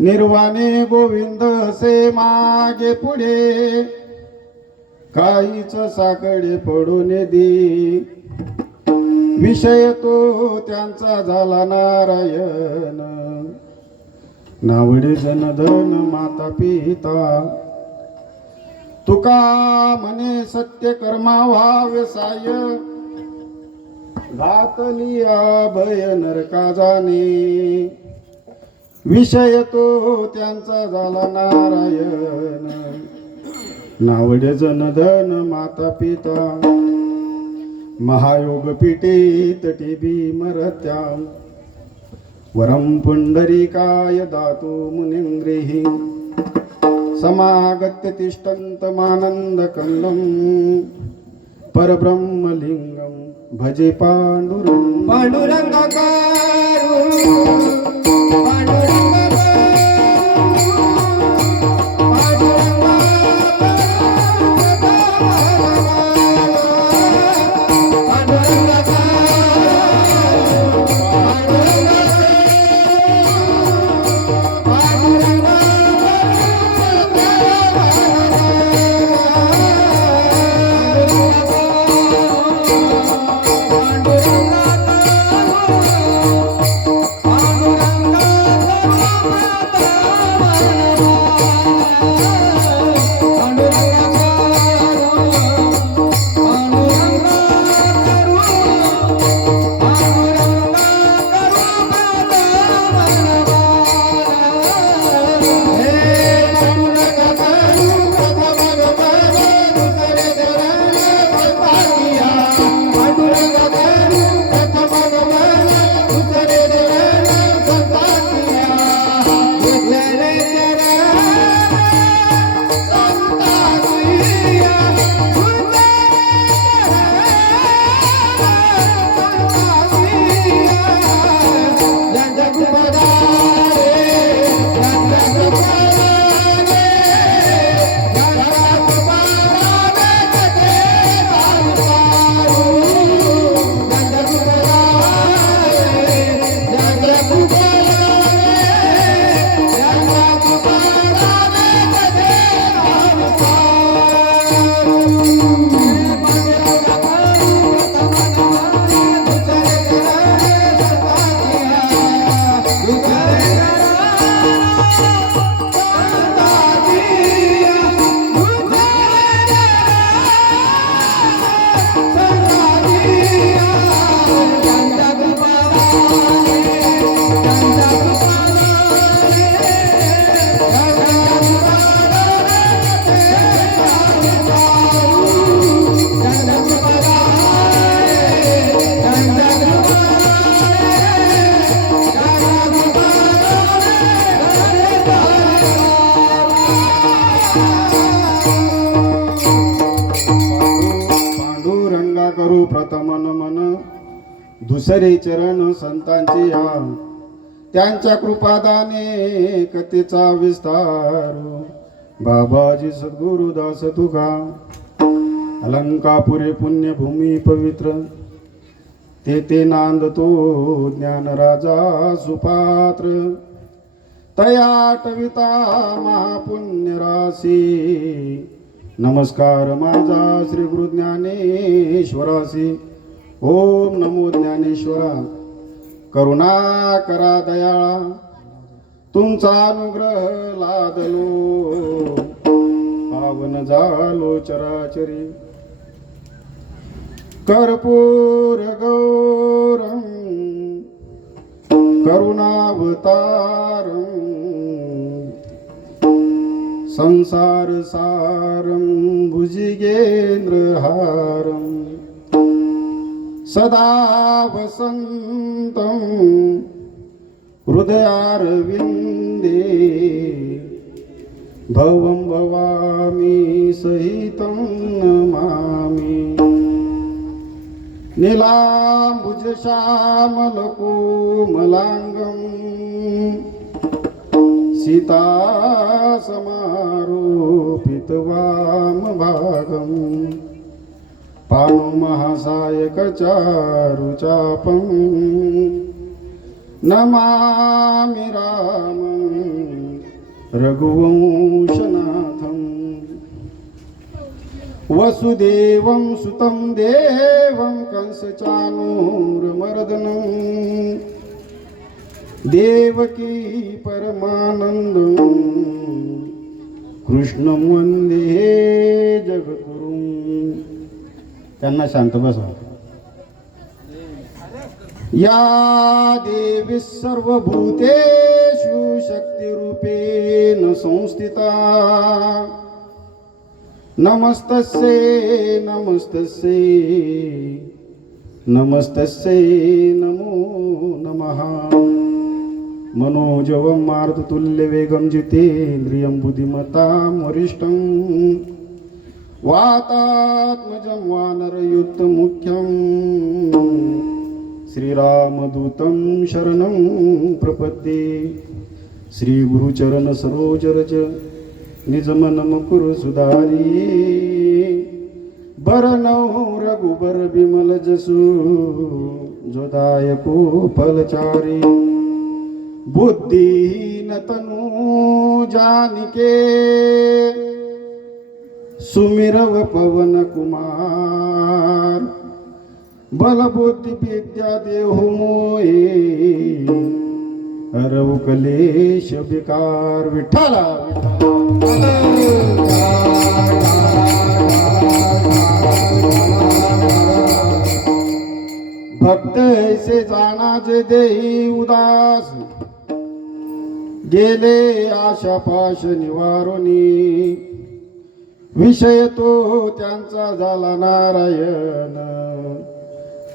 निर्वाणे गोविंद से मागे पुढे काहीच साकडे पडून दे. विषय तो त्यांचा झाला नारायण. नावडे जनधन माता पिता. तुका म्हणे सत्य कर्मा व्यवसाय. घातली भय नरका जाणे. विषय तो त्यांचा झाला नारायण. नावडे जनधन माता पिता. महायोग पीठे तटी भीमरत्या. वरम पुंडरीकाय दातु मुनींद्रिहि. समागत्य तिष्ठन्तमानन्दकन्दं. परब्रह्मलिंगं भजे पांडुरंग. करू प्रथम मन. दुसरे चरण संतांची या. त्यांच्या कृपादाने कथेचा विस्तार. बाबाजी सद्गुरुदास तुका. अलंकापुरे पुण्यभूमी पवित्र. तेथे नांदतो ज्ञान राजा सुपात्र. तयाटविता महापुण्य राशी. नमस्कार माझा श्री गुरु ज्ञानेश्वरासी. ओम नमो ज्ञानेश्वरा. करुणा करा दयाळा. तुमचा अनुग्रह लादलो. पावन झालो चराचरी. कर्पूर गौरम करुणावतारम. संसार सारं भुजगेंद्रहारं. सदा वसन्तं हृदयारविन्दे. भवं भवामि सहितं नमामि. नीलाम्बुजश्यामलकोमलाङ्गं. सीता समारोपितवामभागं. पाणुमहासायकचारुचापं. नमामि रामं रघुवंशनाथं वसुदेवं सुतं देवं कंसचाणूरमर्दनं देवकी परमानन्दं कृष्णं वंदे जगद्गुरुं. त्यांना शांत बसवा. या देवी सर्वभूतेषु शक्तिरूपेण संस्थिता नमस्तस्यै नमस्तस्यै नमस्तस्यै नमो नमः. मनोजवं मारुततुल्यवेगं जितेन्द्रियं बुद्धिमतां वरिष्ठं वातात्मजं वानरयुक्तमुख्यं श्रीरामदूतं शरणं प्रपद्ये. श्री गुरुचरण सरोज रज निजमन मुकुर सुधारी बरनौ रघुबर बिमल जसु जोदायको फलचारी. बुद्धिहीन तनु जानिके सुमिरव पवन कुमार बल बुद्धि विद्या देहु मोहे हरव कलेश विकार. विठ्ठला भक्त ऐसे जाना जे देही उदास गेले आशा पाश निवारोनी विषय तो त्यांचा झाला नारायण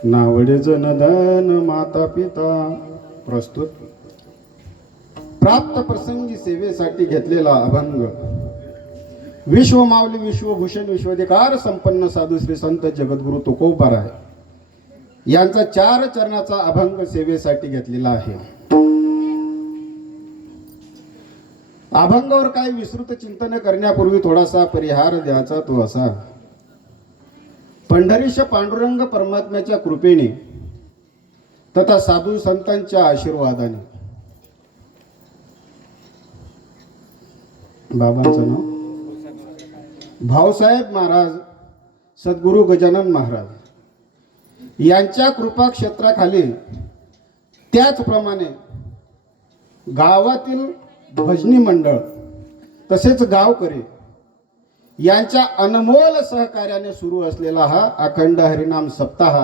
नावडे जनधन माता पिता. प्रस्तुत प्राप्त प्रसंगी सेवेसाठी घेतलेला अभंग विश्वमावली विश्वभूषण विश्वाधिकार संपन्न साधू श्री संत जगद्गुरु तुकोबाराय यांचा 4 चरणाचा अभंग सेवेसाठी घेतलेला आहे. अभंगावर काही विस्तृत चिंतन करण्यापूर्वी थोडासा परिहार द्यायचा तो असा. पंढरीश पांडुरंग परमात्म्याच्या कृपेने तथा साधू संतांच्या आशीर्वादाने. बाबांचं नाव भाऊसाहेब महाराज सद्गुरु गजानन महाराज यांच्या कृपा क्षेत्राखाली त्याचप्रमाणे गावातील भजनी मंडळ तसेच गावकरी यांच्या अनमोल सहकार्याने सुरू असलेला हा अखंड हरिनाम सप्ताह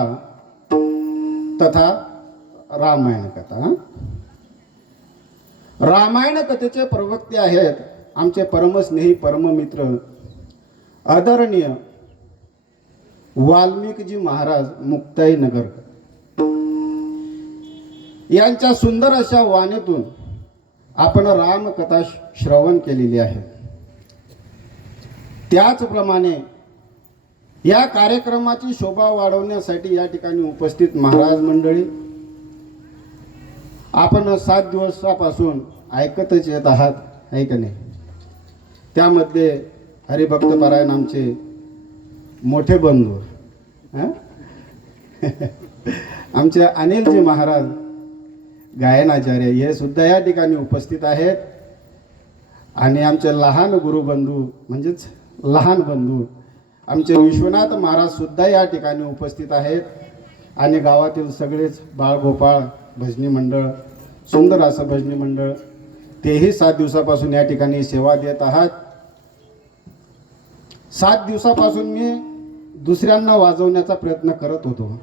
तथा रामायण कथा. रामायण कथेचे प्रवक्ते आहेत आमचे परमस्नेही परममित्र आदरणीय वाल्मिकजी महाराज मुक्ताईनगर यांच्या सुंदर अशा वाणीतून आपण रामकथा श्रवण केलेली आहे. त्याचप्रमाणे या कार्यक्रमाची शोभा वाढवण्यासाठी या ठिकाणी उपस्थित महाराज मंडळी आपण 7 दिवसापासून ऐकतच येत आहात, आहे का नाही? त्यामध्ये हरिभक्त पारायण आमचे मोठे बंधू आमचे अनिलजी महाराज गायनाचार्य हे सुद्धा या ठिकाणी उपस्थित आहेत. आणि आमचे लहान गुरुबंधू म्हणजेच लहान बंधू आमचे विश्वनाथ महाराज सुद्धा या ठिकाणी उपस्थित आहेत. आणि गावातील सगळेच बाळगोपाळ भजनी मंडळ, सुंदर असं भजनी मंडळ, तेही 7 दिवसापासून या ठिकाणी सेवा देत आहात. 7 दिवसापासून मी दुसऱ्यांना वाजवण्याचा प्रयत्न करत होतो.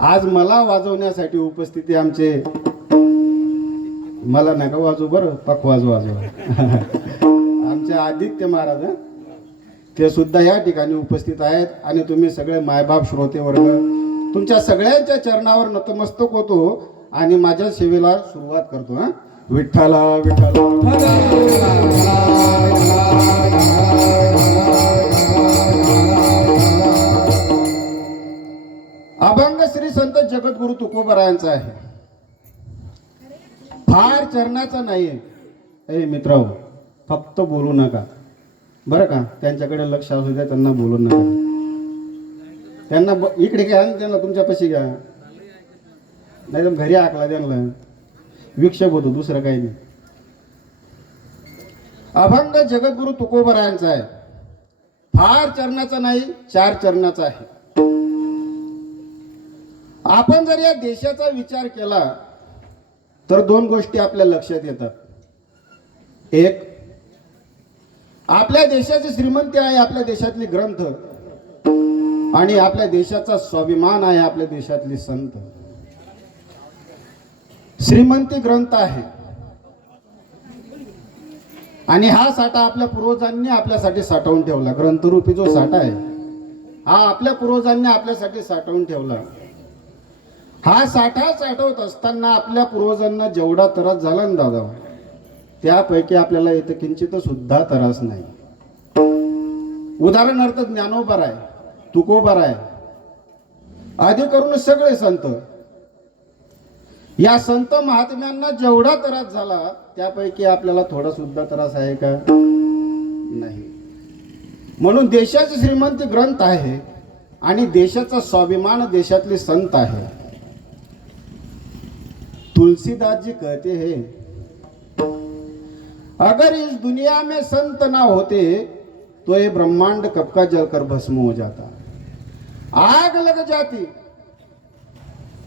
आज मला वाजवण्यासाठी उपस्थिती आमचे, मला नका वाजू बरं, पकवाज वाजवा आमचे आदित्य महाराज ते सुद्धा या ठिकाणी उपस्थित आहेत. आणि तुम्ही सगळे मायबाप श्रोते वर्ग तुमच्या सगळ्यांच्या चरणावर नतमस्तक होतो आणि माझ्या सेवेला सुरुवात करतो. विठ्ठला विठ्ठला अभंग श्री संत जगद्गुरु तुकोबारायांचा आहे. फार चरणाचा नाही आहे. मित्र फक्त बोलू नका बरं का, त्यांच्याकडे लक्ष असू द्या, त्यांना बोलू नका. त्यांना इकडे घ्या, त्यांना तुमच्यापाशी घ्या, नाही तर घरी आकला त्यांना विक्षेप होतो, दुसरं काही नाही. अभंग जगद्गुरु तुकोबरायांचा आहे. फार चरणाचा नाही, 4 चरणाचा आहे. आपण जर या देशाचा विचार केला तर 2 गोष्टी आपल्या लक्षात येतात. एक, आपल्या देशाची श्रीमंती आहे आपल्या देशातली ग्रंथ, आणि आपल्या देशाचा स्वाभिमान आहे आपल्या देशातली संत. श्रीमंती ग्रंथ आहे, आणि हा साठा आपल्या पूर्वजांनी आपल्यासाठी साठवून ठेवला. ग्रंथरूपी जो साठा आहे हा आपल्या पूर्वजांनी आपल्यासाठी साठवून ठेवला. हा साठा साठवत असताना आपल्या पूर्वजांना जेवढा त्रास झाला ना दादा, त्यापैकी आपल्याला इथं किंचित सुद्धा त्रास नाही. उदाहरणार्थ ज्ञानोबा आहे, तुकोबा आहे, आधी करून सगळे संत. या संत महात्म्यांना जेवढा त्रास झाला त्यापैकी आपल्याला थोडा सुद्धा त्रास आहे का? नाही. म्हणून देशाची श्रीमंती ग्रंथ आहे आणि देशाचा स्वाभिमान देशातले संत आहे. तुलसीदास जी कहते हैं, अगर इस दुनिया में संत ना होते तो ये ब्रह्मांड कब का जलकर भस्म हो जाता, आग लग जाती.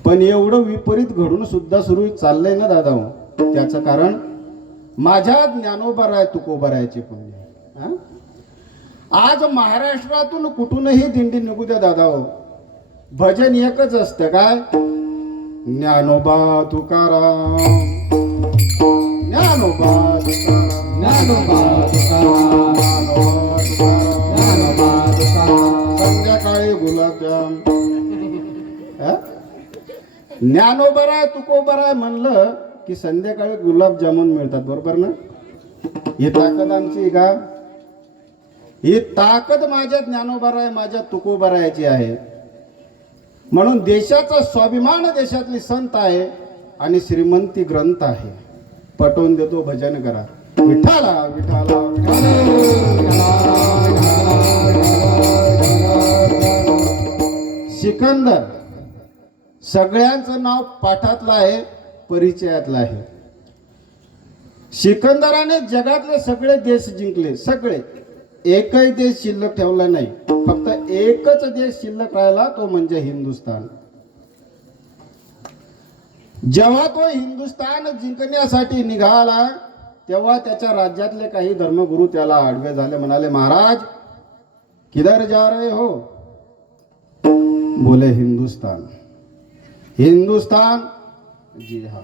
पण एवढं विपरीत घडून सुद्धा सुरू चाललंय ना दादा, त्याचं कारण माझ्या ज्ञानोबा राय तुकोबा रायचे पुण्य. आज महाराष्ट्रातून कुठूनही दिंडी निघू द्या दादा, भजन एकच असतं, काय? ज्ञानोबा तुकाराम, ज्ञानोबा तुकाराम, ज्ञानोबा तुकाराम, ज्ञानोबा तुकाराम. संध्याकाळी गुलाबजाम. ज्ञानोबराय तुकोबराय म्हणलं की संध्याकाळी गुलाबजामुन मिळतात, बरोबर ना? ही ताकद आमची का? ही ताकद माझ्या ज्ञानोबराय माझ्या तुकोबरायाची आहे. म्हणून देशाचा स्वाभिमान देशातली संत आहे आणि श्रीमंती ग्रंथ आहे. पटवून देतो, भजन करा. विठाला विठाला सिकंदर सगळ्यांचं नाव पाठातलं आहे, परिचयातलं आहे. सिकंदराने जगातले सगळे देश जिंकले, सगळे. एकही देश शिल्लक ठेवला नाही. फक्त एकच देश शिल्लक राहिला, तो म्हणजे हिंदुस्थान. जेव्हा तो हिंदुस्थान जिंकण्यासाठी निघाला तेव्हा त्याच्या राज्यातले काही धर्मगुरू त्याला आडवे झाले. म्हणाले, महाराज किधर जा रहे हो? बोले, हिंदुस्तान. हिंदुस्तान? जी हाँ.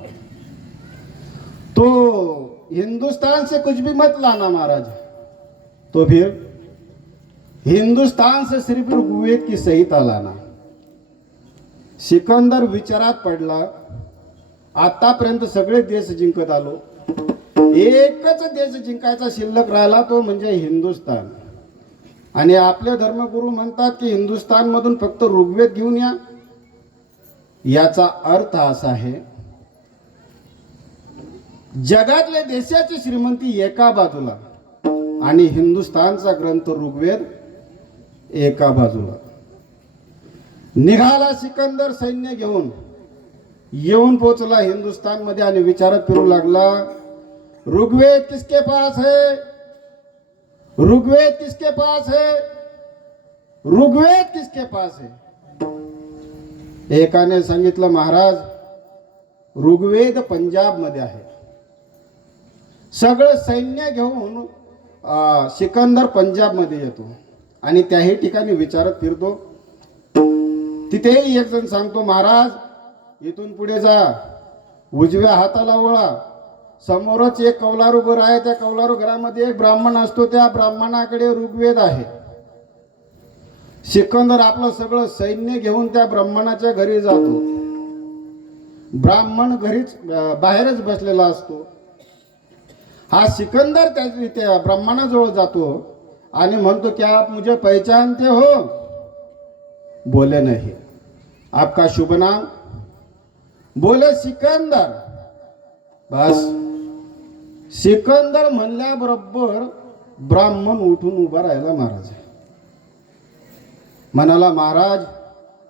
तो हिंदुस्तान से कुछ भी मत लाना महाराज. तो फिर हिंदुस्तान से सिर्फ ऋग्वेद की संहिता लाना. सिकंदर विचारात पडला, आतापर्यंत सगळे देश जिंकत आलो, एकच देश जिंकायचा शिल्लक राहिला, तो म्हणजे हिंदुस्तान. आणि आपले धर्मगुरू म्हणतात की हिंदुस्तान मधून फक्त ऋग्वेद घेऊन या. याचा अर्थ असा आहे, जगातल्या देशाची श्रीमंती एका बाजूला आणि हिंदुस्थानचा ग्रंथ ऋग्वेद एका बाजूला. निघाला सिकंदर सैन्य घेऊन, येऊन पोचला हिंदुस्तान मध्ये आणि विचारत फिरू लागला, ऋग्वेद किसके पास है? ऋग्वेद किसके पास है? ऋग्वेद किसके पास है? एकाने सांगितलं, महाराज ऋग्वेद पंजाब मध्ये आहे. सगळं सैन्य घेऊन सिकंदर पंजाब मध्ये येतो आणि त्याही ठिकाणी विचारत फिरतो. तिथेही एक जण सांगतो, महाराज इथून पुढे जा, उजव्या हाताला वळा, समोरच एक कौलारू घर आहे, त्या कौलारू घरामध्ये एक ब्राह्मण असतो, त्या ब्राह्मणाकडे ऋग्वेद आहे. सिकंदर आपलं सगळं सैन्य घेऊन त्या ब्राह्मणाच्या घरी जातो. ब्राह्मण घरीच बाहेरच बसलेला असतो. हा सिकंदर त्या ब्राह्मणाजवळ जातो आणि म्हणतो, क्या आप मुझे पहचानते हो? बोले नहीं. आपका शुभ नाम? बोले सिकंदर. बस सिकंदर म्हणल्याबरोबर ब्राह्मण उठून उभा राहिला. महाराज म्हणाला, महाराज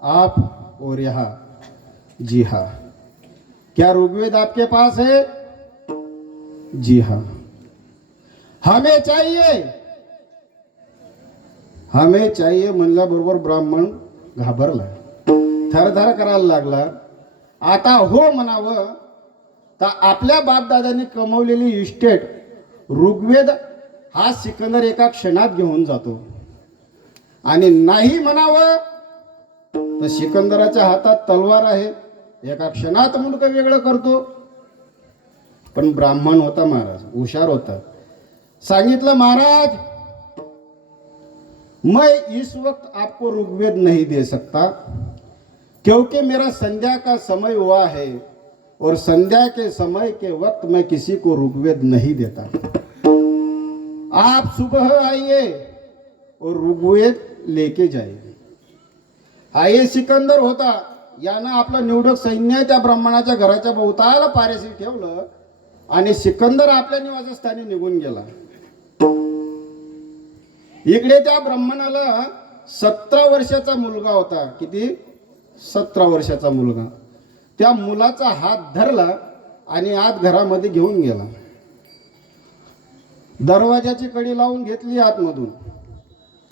आप और यहाँ? जी हाँ. क्या ऋग्वेद आपके पास है? जी हाँ. हमें चाहिए म्हणल्याबरोबर ब्राह्मण घाबरला, थरथर करायला लागला. आता हो म्हणावं तर आपल्या बापदादांनी कमवलेली इस्टेट ऋग्वेद हा सिकंदर एका क्षणात घेऊन जातो, आणि नाही म्हणावं तर सिकंदराच्या हातात तलवार आहे, एका क्षणात मुलग वेगळं करतो. पण ब्राह्मण होता महाराज, हुशार होता. सांगितलं, महाराज मैं इस वक्त आपको ऋग्वेद नहीं दे सकता, क्योंकि मेरा संध्या का समय हुआ है और संध्या के समय के वक्त मैं किसी को ऋग्वेद नहीं देता. आप सुबह आइए और ऋग्वेद लेके जाइए. हा ये सिकंदर होता. यानं आपलं निवडक सैन्य त्या ब्राह्मणाच्या घराच्या भोवताला पारेशी ठेवलं आणि सिकंदर आपल्या निवासस्थानी निघून गेला. इकडे त्या ब्राह्मणाला 17 वर्षाचा मुलगा होता. किती? 17 वर्षाचा मुलगा. त्या मुलाचा हात धरला आणि आत घरामध्ये घेऊन गेला. दरवाजाची कडी लावून घेतली आतमधून.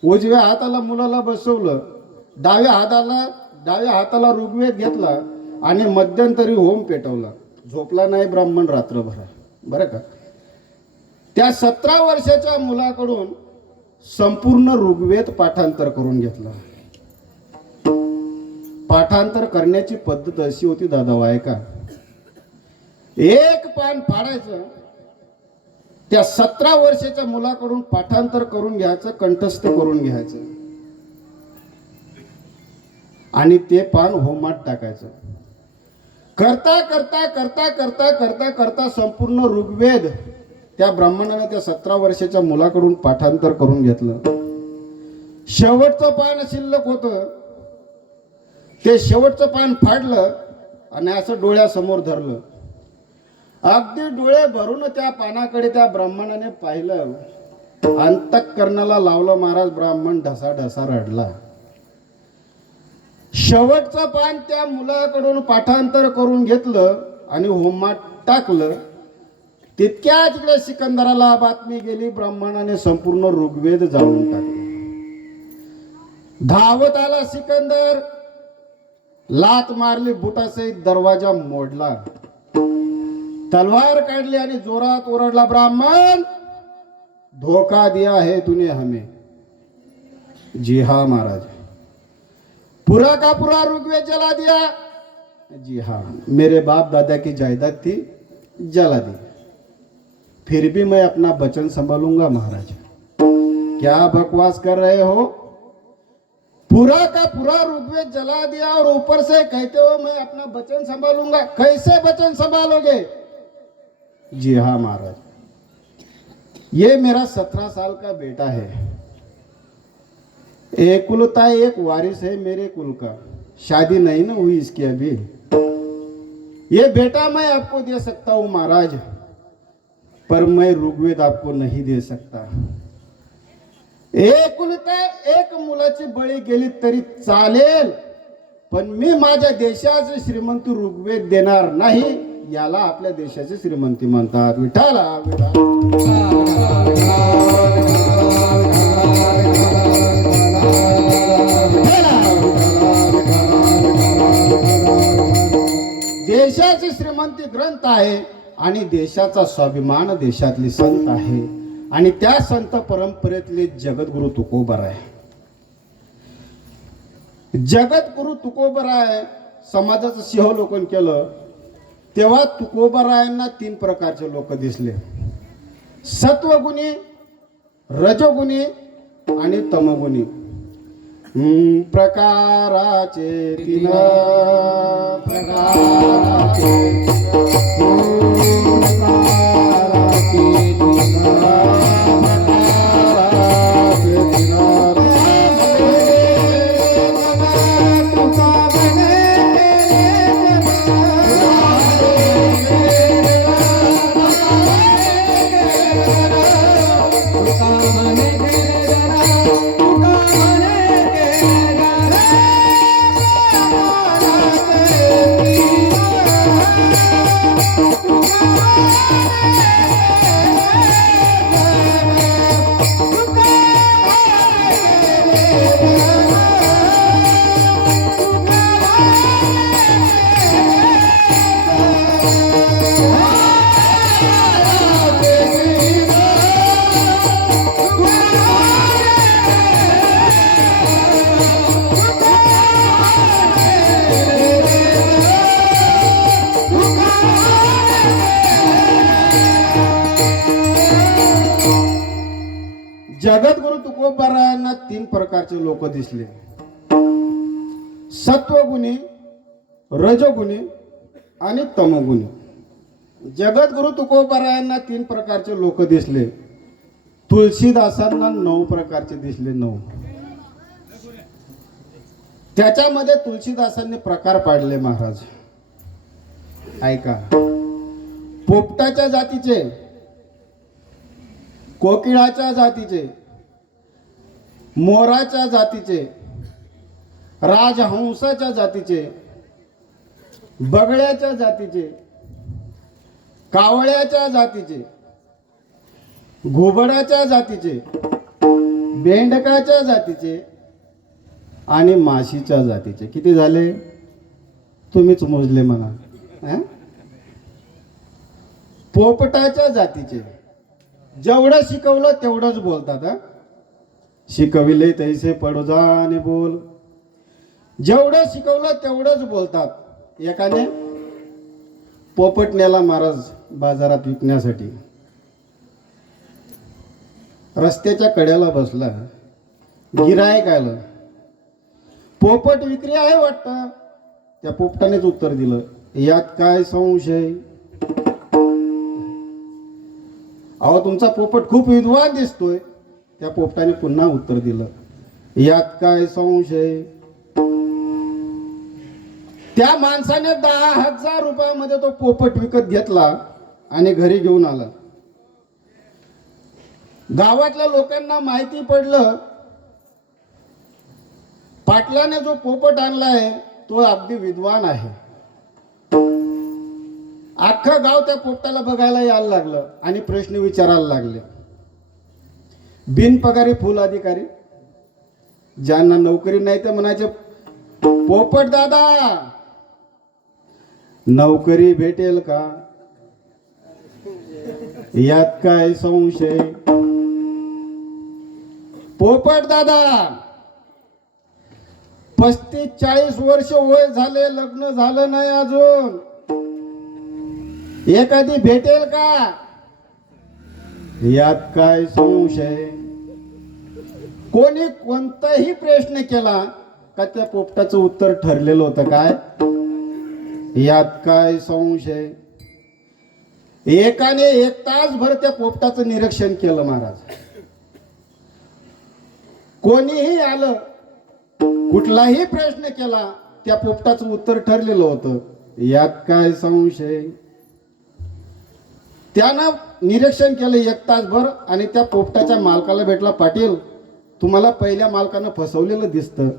उजव्या हाताला मुलाला बसवलं, डाव्या हाताला ऋग्वेद घेतला आणि मध्यंतरी होम पेटवला. झोपला नाही ब्राह्मण रात्रभर, बरं का. त्या 17 वर्षाच्या मुलाकडून संपूर्ण ऋग्वेद पाठांतर करून घेतला. पाठांतर करण्याची पद्धत अशी होती दादा, ऐका. एक पान फाडायचं, त्या 17 वर्षाच्या मुलाकडून पाठांतर करून घ्यायचं, कंठस्थ करून घ्यायचं आणि ते पान होमात टाकायचं. करता करता करता करता करता करता संपूर्ण ऋग्वेद त्या ब्राह्मणाने त्या 17 वर्षाच्या मुलाकडून पाठांतर करून घेतलं. शेवटचं पान शिल्लक होतं, ते शेवटचं पान फाडलं आणि असं डोळ्यासमोर धरलं. अगदी डोळे भरून त्या पानाकडे त्या ब्राह्मणाने पाहिलं. अंतःकरणाला लावलं महाराज. ब्राह्मण ढसाढसा रडला. शेवटचं पान त्या मुलाकडून पाठांतर करून घेतलं आणि होमात टाकलं. तितक्या तिकडे सिकंदराला बातमी गेली, ब्राह्मणाने संपूर्ण ऋग्वेद जाळून टाकले. धावत आला सिकंदर, लात मारली, बुटासहित दरवाजा मोडला, तलवार काढली आणि जोरात ओरडला, ब्राह्मण धोखा दिया है तूने हमें. जी हाँ महाराज, पूरा का पूरा ऋग्वेद जला दिया. जी हाँ, मेरे बाप दादा की जायदाद थी, जला दी. फिर भी मैं अपना वचन संभालूंगा महाराज. क्या बकवास कर रहे हो? पूरा का पूरा ऋग्वेद जला दिया और ऊपर से कहते हो मैं अपना वचन संभालूंगा. कैसे वचन संभालोगे? जी हाँ महाराज, ये मेरा 17 साल का बेटा है, एकलौता एक वारिस है मेरे कुल का, शादी नहीं ना हुई इसकी अभी. ये बेटा मैं आपको दे सकता हूं महाराज, पर मैं ऋग्वेद आपको नहीं दे सकता. एकुलता एक मुलाची बळी गेली तरी चालेल, पण मी माझ्या देशाचे श्रीमंती ऋग्वेद देणार नाही. याला आपल्या देशाची श्रीमंती म्हणतात. विठाला देशाची श्रीमंती ग्रंथ आहे आणि देशाचा स्वाभिमान देशातली संत आहे आणि त्या संत परंपरेतले जगद्गुरु तुकोबराय. जगद्गुरु तुकोबराय समाजाचं सिंहलोकन केलं तेव्हा तुकोबरायांना 3 प्रकारचे लोक दिसले, सत्वगुणी, रजोगुणी आणि तमगुणी. प्रकाराचे 3 प्रकाराचे जगद्गुरु तुकोबारायांना 3 प्रकारचे लोक दिसले. सत्वगुणी, रजोगुणी आणि तमोगुणी. जगद्गुरु तुकोबारायांना 3 प्रकारचे लोक दिसले. तुलसीदासांना 9 प्रकारचे दिसले. 9. त्याच्यामध्ये तुलसीदासांनी प्रकार पाडले महाराज. ऐका. पोपटाच्या जातीचे, कोकिळाच्या जातीचे, मोराच्या जातीचे, राजहंसाच्या जातीचे, बगळ्याच्या जातीचे, कावळ्याच्या जातीचे, घुबडाच्या जातीचे, बेंडकाच्या जातीचे आणि माशीच्या जातीचे. किती झाले? तुम्हीच मोजले म्हणा. पोपटाच्या जातीचे. जेवढं शिकवलं तेवढंच बोलतात. शिकविले तैसे पडो जा आणि बोल. जेवढं शिकवलं तेवढंच बोलतात. एकाने पोपट नेला महाराज बाजारात विकण्यासाठी. रस्त्याच्या कड्याला बसला. गिऱ्हाईक आलं. पोपट विक्री आहे वाटतं. त्या पोपटानेच उत्तर दिलं, यात काय संशय. अहो तुमचा पोपट खूप विद्वान दिसतोय. त्या पोपटाने पुन्हा उत्तर दिलं, यात काय संशय. त्या माणसाने 10,000 रुपयामध्ये तो पोपट विकत घेतला आणि घरी घेऊन आला. गावातल्या लोकांना माहिती पडलं, पाटलाने जो पोपट आणलाय तो अगदी विद्वान आहे. अख्खं गाव त्या पोपटाला बघायला यायला लागलं आणि प्रश्न विचारायला लागले. बिनपगारी फुल अधिकारी, ज्यांना नोकरी नाही ते म्हणायचे, पोपट दादा नोकरी भेटेल का? यात काय संशय. पोपट दादा 35-40 वर्ष वय झाले, लग्न झालं नाही अजून, एखादी भेटेल का? यात काय संशय. कोणी कोणताही प्रश्न केला का त्या पोपटाचं उत्तर ठरलेलं होतं, काय? यात काय संशय. एकाने 1 तासभर त्या पोपटाचं निरीक्षण केलं महाराज. कोणीही आलं, कुठलाही प्रश्न केला, त्या पोपटाचं उत्तर ठरलेलं होतं, यात काय संशय. त्यानं निरीक्षण केलं 1 तासभर आणि त्या पोपटाच्या मालकाला भेटला, पाटील तुम्हाला पहिल्या मालकानं फसवलेलं दिसतं.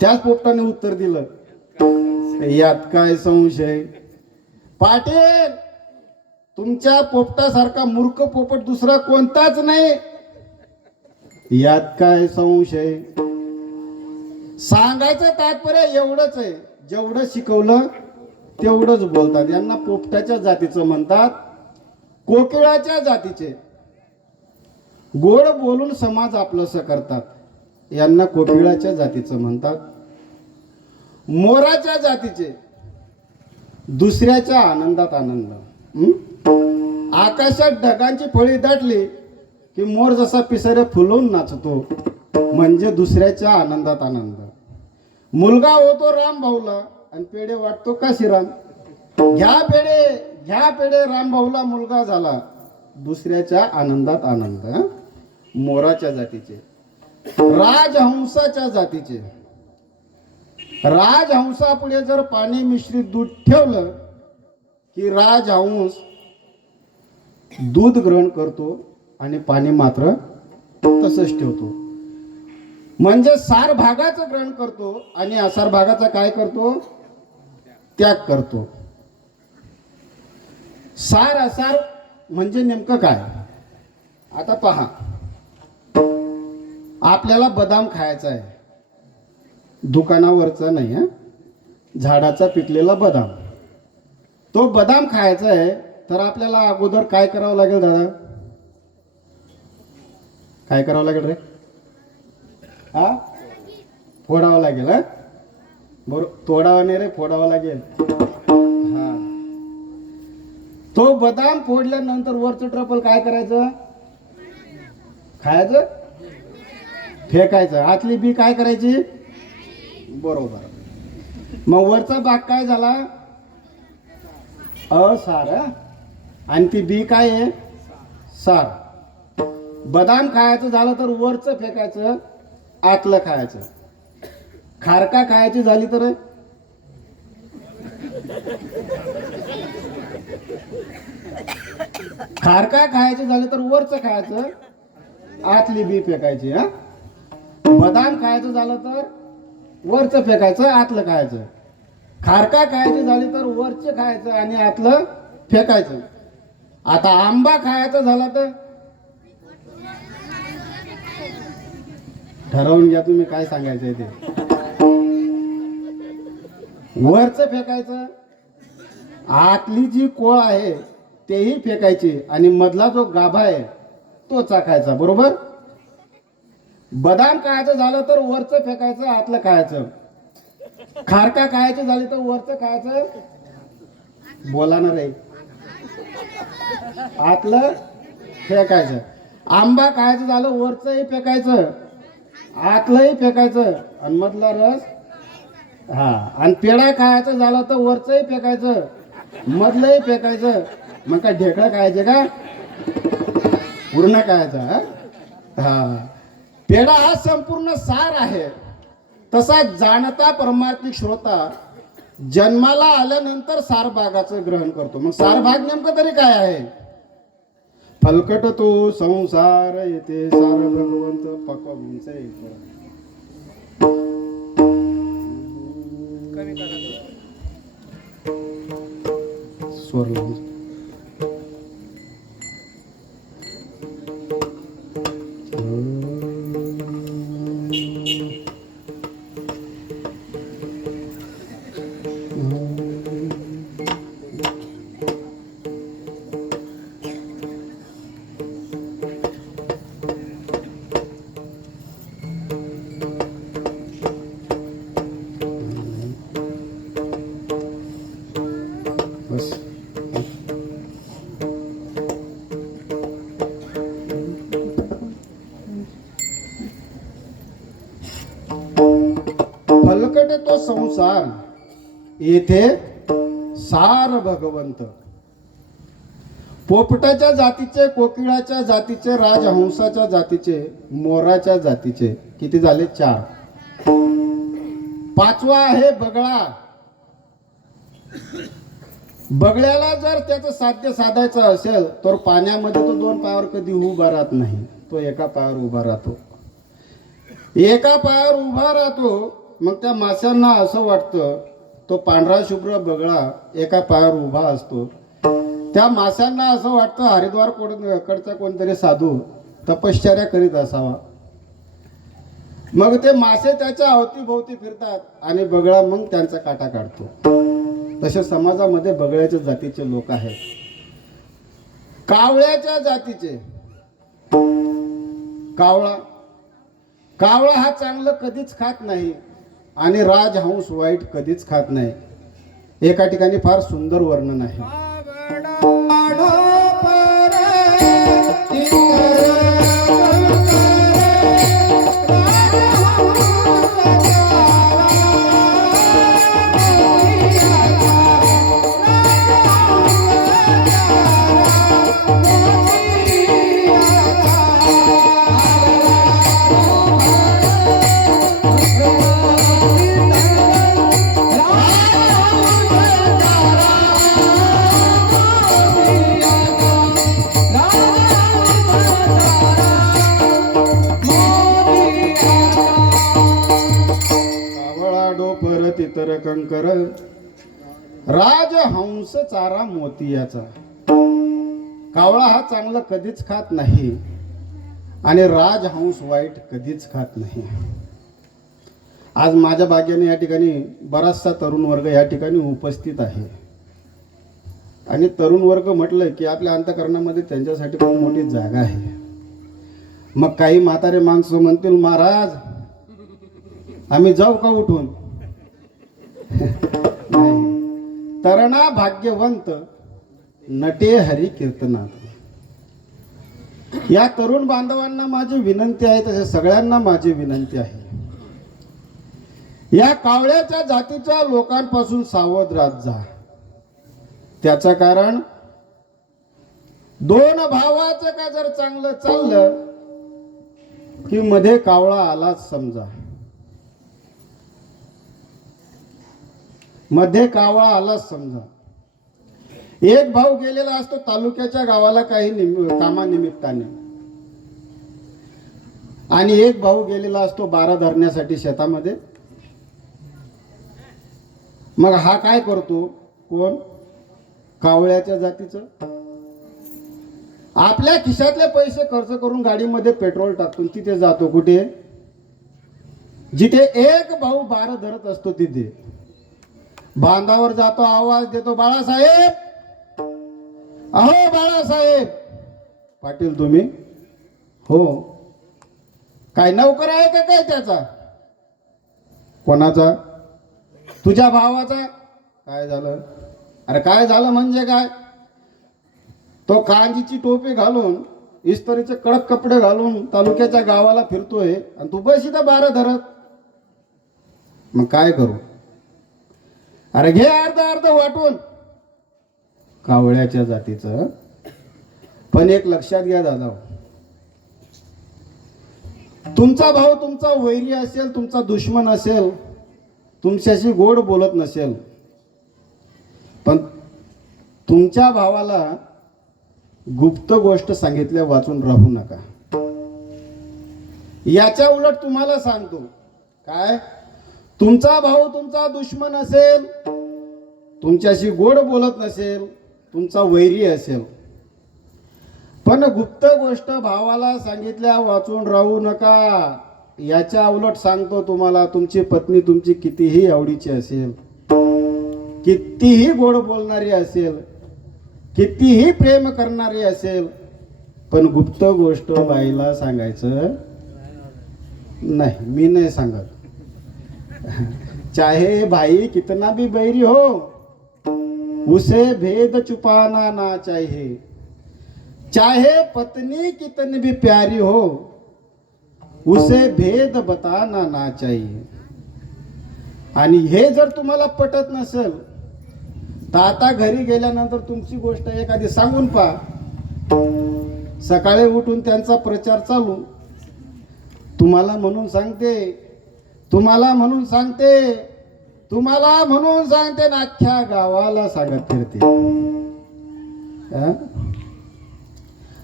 त्याच पोपटाने उत्तर दिलं, यात काय संशय. पाटील तुमच्या पोपटासारखा मूर्ख पोपट दुसरा कोणताच नाही, यात काय संशय. सांगायचं तात्पर्य एवढंच आहे, जेवढं शिकवलं तेवढंच बोलतात. यांना पोपटाच्या जातीचं म्हणतात. कोकिळाच्या जातीचे गोड बोलून समाज आपलंसं करतात, यांना कोकिळाच्या जातीचं म्हणतात. मोराच्या जातीचे दुसऱ्याच्या आनंदात आनंद. आकाशात ढगांची फळी दाटली की मोर जसा पिसारे फुलवून नाचतो, म्हणजे दुसऱ्याच्या आनंदात आनंद. मुलगा होतो राम भाऊला आणि पेढे वाटतो काशीराम. घ्या पेढे राम भाऊला मुलगा झाला, दुसऱ्याच्या आनंदात आनंद. मोराच्या जातीचे. राजहंसाच्या जातीचे. राजहंसापुढे जर पाणी मिश्रित दूध ठेवलं की राजहंस दूध ग्रहण करतो आणि पाणी मात्र तसंच ठेवतो. म्हणजे सार भागाचं ग्रहण करतो आणि असार भागाचा काय करतो? त्याग करतो. सार असार म्हणजे नेमकं काय? आता पहा, आपल्याला बदाम खायचा आहे, दुकानावरचा नाही, झाडाचा पिकलेला बदाम. तो बदाम खायचा आहे तर आपल्याला अगोदर काय करावं लागेल दादा? काय करावं लागेल रे? फोडावं लागेल. बरोबर, तोडावा नाही रे, फोडावा लागेल. तो बदाम फोडल्यानंतर वरचं ट्रपल काय करायचं? खायचं फेकायचं, आतली बी काय करायची? बरोबर. मग वरचा भाग काय झाला? असार. आणि ती बी काय आहे? सार. बदाम खायचं झालं तर वरचं फेकायचं, आतलं खायचं. खारका खायची झाली तर खारका खायची झाली तर वरचं खायचं, आतली बी फेकायची. हा, बदाम खायचं झालं तर वरचं फेकायचं, आतलं खायचं. खारका खायची झाली तर वरचं खायचं आणि आतलं फेकायचं. आता आंबा खायचा झाला तर ठरवून घ्या तुम्ही काय सांगायचंय ते. वरचं फेकायचं, आतली जी कोळ आहे तेही फेकायची आणि मधला जो गाभा आहे तो चाखायचा. बरोबर. बदाम खायचं झालं तर वरचं फेकायचं, आतलं खायचं. खारका खायची झाली तर वरचं खायचं, बोला ना रे, आतलं फेकायचं. आंबा खायचं झालं वरचंही फेकायचं, आतलंही फेकायचं आणि मधला रस. हा, आणि पेढा खायचं झालं तर वरचंही फेकायचं, मधलंही फेकायचं. मग काय ढेकळं खायचे का? पूर्ण खायचं. हा, पेढा हा संपूर्ण सार आहे. तसा जाणता परमार्थिक श्रोता जन्माला आल्यानंतर सार भागाचं ग्रहण करतो. मग सार भाग नेमकं तरी काय आहे? फलकट तो संसार येते सार भगवंत पक्वंचे. स्वर लावून बस. फलकट तो संसार येथे सार भगवंत. पोपटाच्या जातीचे, कोकिळाच्या जातीचे, राजहंसाच्या जातीचे, मोराच्या जातीचे किती झाले? 4. 5वा आहे बगळा. बगळ्याला जर त्याचं साध्य साधायचं असेल तर पाण्यामध्ये तो 2 पायावर कधी उभा राहत नाही, तो एका पायावर उभा राहतो. एका पायावर उभा राहतो. मग त्या माशांना असं वाटतं तो पांढरा शुभ्र बगळा एका पायावर उभा असतो. त्या माशांना असं वाटतं हरिद्वार कडचा कोणतरी साधू तपश्चर्या करीत असावा. मग ते मासे त्याच्या अवतीभोवती फिरतात आणि बगळा मग त्यांचा काटा काढतो. तसे समाजामध्ये बगळ्याच्या जातीचे लोक आहेत. कावळ्याच्या जातीचे. कावळा हा चांगलं कधीच खात नाही आणि राजहंस वाईट कधीच खात नाही. एका ठिकाणी फार सुंदर वर्णन आहे. इतर कंकर राजहंस चारा मोतियाचा. कावळा हा चांगलं कधीच खात नाही आणि राजहंस वाईट कधीच खात नाही. आज माझ्या भाग्याने या ठिकाणी बराचसा तरुण वर्ग या ठिकाणी उपस्थित आहे आणि तरुण वर्ग म्हटलं की आपल्या अंतःकरणामध्ये त्यांच्यासाठी खूप मोठी जागा आहे. मग काही म्हातारे माणसं म्हणतील, महाराज आम्ही जाऊ का उठून? नाही. तरणा भाग्यवंत नटे हरी कीर्तनात. या तरुण बांधवांना माझी विनंती आहे, तसे सगळ्यांना माझी विनंती आहे, या कावळ्याच्या जातीच्या लोकांपासून सावध राहत जा. त्याचं कारण, दोन भावाचं का जर चांगलं चाललं की मध्ये कावळा आलाच समजा. मध्ये कावळा आलाच समजा. एक भाऊ गेलेला असतो तालुक्याच्या गावाला काही कामानिमित्ताने, आणि एक भाऊ गेलेला असतो बारा धरण्यासाठी शेतामध्ये. मग हा काय करतो? कोण? कावळ्याच्या जातीचं. आपल्या खिशातले पैसे खर्च करून गाडीमध्ये पेट्रोल टाकून तिथे जातो. कुठे? जिथे एक भाऊ बारा धरत असतो तिथे. बांधावर जातो, आवाज देतो, बाळासाहेब, अहो बाळासाहेब. पाटील तुम्ही? हो. काय नोकर आहे का काय त्याचा? कोणाचा? तुझ्या भावाचा. काय झालं? अरे काय झालं म्हणजे काय? तो कांजीची टोपी घालून, इस्त्रीचे कडक कपडे घालून तालुक्याच्या गावाला फिरतोय आणि तू बस इथं बारा धरत. मग काय करू? अरे घे अर्ध अर्ध वाटून. कावळ्याच्या जातीचं. पण एक लक्षात घ्या दादा, तुमचा भाऊ तुमचा वैरी असेल, तुमचा दुश्मन असेल, तुमच्याशी गोड बोलत नसेल, पण तुमच्या भावाला गुप्त गोष्ट सांगितल्या वाचून राहू नका. याच्या उलट तुम्हाला सांगतो, काय? तुमचा भाऊ तुमचा दुश्मन असेल, तुमच्याशी गोड बोलत नसेल, तुमचा वैरी असेल, पण गुप्त गोष्ट भावाला सांगितल्या वाचून राहू नका. याच्या उलट सांगतो तुम्हाला, तुमची पत्नी तुमची कितीही आवडीची असेल, कितीही गोड बोलणारी असेल, कितीही प्रेम करणारी असेल, पण गुप्त गोष्ट बाईला सांगायचं नाही. मी नाही सांगत. चाहे भाई कितना भी बैरी हो, उसे भेद छुपाना ना चाहिए. चाहे पत्नी कितनी भी प्यारी हो, उसे भेद बताना ना चाहिए. आणि हे जर तुम्हाला पटत नसेल तर आता घरी गेल्यानंतर तुमची गोष्ट एखादी सांगून पहा. सकाळी उठून त्यांचा प्रचार चालू. तुम्हाला म्हणून सांगते, तुम्हाला म्हणून सांगते, तुम्हाला म्हणून सांगते, ना अख्ख्या गावाला सांगत फिरते.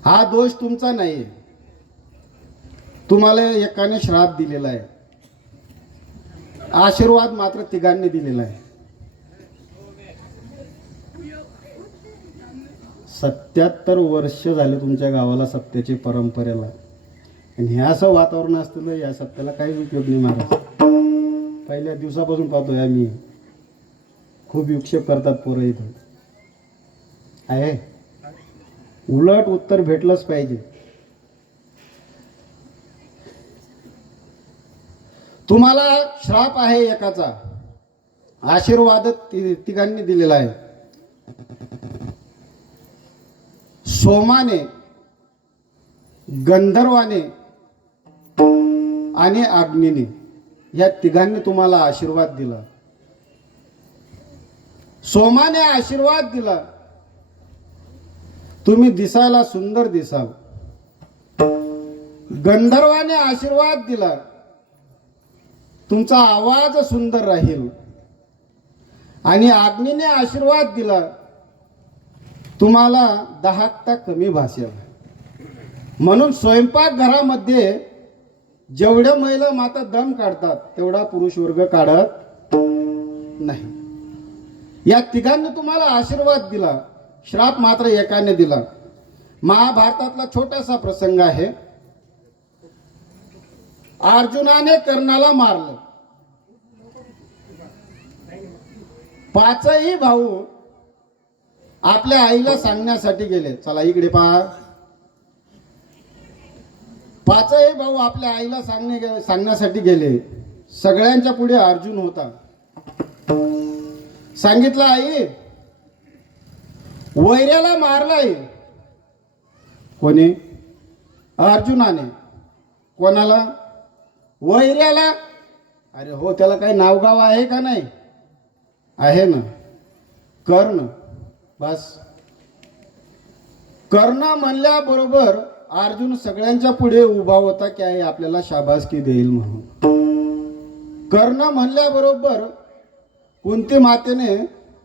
हा दोष तुमचा नाही. तुम्हाला एकाने श्राप दिलेला आहे, आशीर्वाद मात्र तिघांनी दिलेला आहे. 77 वर्ष झाले तुमच्या गावाला सत्याची परंपरेला, आणि हे असं वातावरण असतं ना, या सत्याला काही उपयोग नाही महाराज. पहिल्या दिवसापासून पाहतोय आम्ही, खूप विक्षेप करतात पोरं इथं. आहे उलट उत्तर भेटलंच पाहिजे. तुम्हाला श्राप आहे एकाचा, आशीर्वाद तिघांनी दिलेला आहे. सोमाने, गंधर्वाने आणि अग्नीने, या तिघांनी तुम्हाला आशीर्वाद दिला. सोमाने आशीर्वाद दिला, तुम्ही दिसायला सुंदर दिसाल. गंधर्वाने आशीर्वाद दिला, तुमचा आवाज सुंदर राहील. आणि अग्नीने आशीर्वाद दिला, तुम्हाला दहाकता कमी भासेल. म्हणून स्वयंपाक घरामध्ये जेवढ्या महिला माता दम काढतात तेवढा पुरुष वर्ग काढत नाही. या तिघांनी तुम्हाला आशीर्वाद दिला, श्राप मात्र एकाने दिला. महाभारतातला छोटासा प्रसंग आहे. अर्जुनाने कर्णाला मारलं. पाचही भाऊ आपल्या आईला सांगण्यासाठी गेले. चला इकडे पहा. पाचही भाऊ आपल्या आईला सांगण्यासाठी गेले. सगळ्यांच्या पुढे अर्जुन होता. सांगितलं, आई वैऱ्याला मारलाय. कोणी? अर्जुनाने कोणाला? वैर्याला. अरे हो, त्याला काही नावगाव आहे का? नाही आहे ना, कर्ण. बस, कर्ण म्हणल्याबरोबर अर्जुन सगळ्यांच्या पुढे उभा होता की आहे आपल्याला शाबासकी देईल म्हणून. कर्ण म्हणल्याबरोबर कुंती मातेने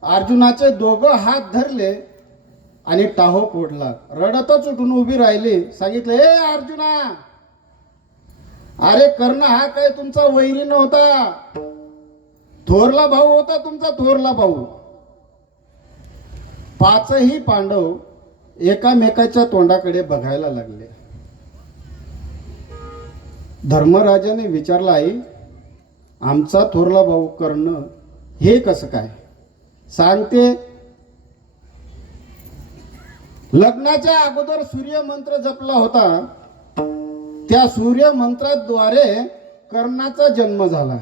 अर्जुनाचे दोघं हात धरले आणि टाहो फोडला. रडतच उठून उभी राहिली. सांगितलं, ए अर्जुना, अरे कर्ण हा काय तुमचा वैरी नव्हता, थोरला भाऊ होता तुमचा, थोरला भाऊ. पाचही पांडव एकामेकाच्या तोंडाकडे बघायला लागले. धर्मराजाने विचारलं, आई आमचा थोरला भाऊ कर्ण हे कसं काय? सांगते. लग्नाच्या अगोदर सूर्यमंत्र जपला होता, त्या सूर्यमंत्राद्वारे कर्णाचा जन्म झाला.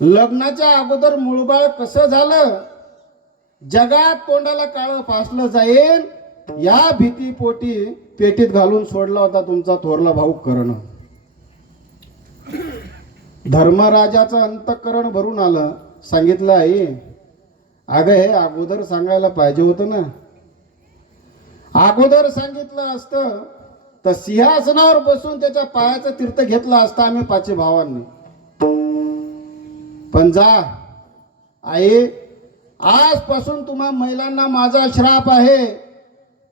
लग्नाच्या अगोदर मूळबाळ कसं झालं, जगात तोंडाला काळं फासलं जाईल या भीतीपोटी पेटीत घालून सोडला होता तुमचा थोरला भाऊ कर्ण. धर्मराजाचं अंतःकरण भरून आलं. सांगितलं, आई अगं हे अगोदर सांगायला पाहिजे होतं ना. अगोदर सांगितलं असतं तर सिंहासनावर बसून त्याच्या पायाचं तीर्थ घेतलं असतं आम्ही पाचे भावांनी. पण जा आई, आजपासून तुम्हा महिलांना माझा श्राप आहे.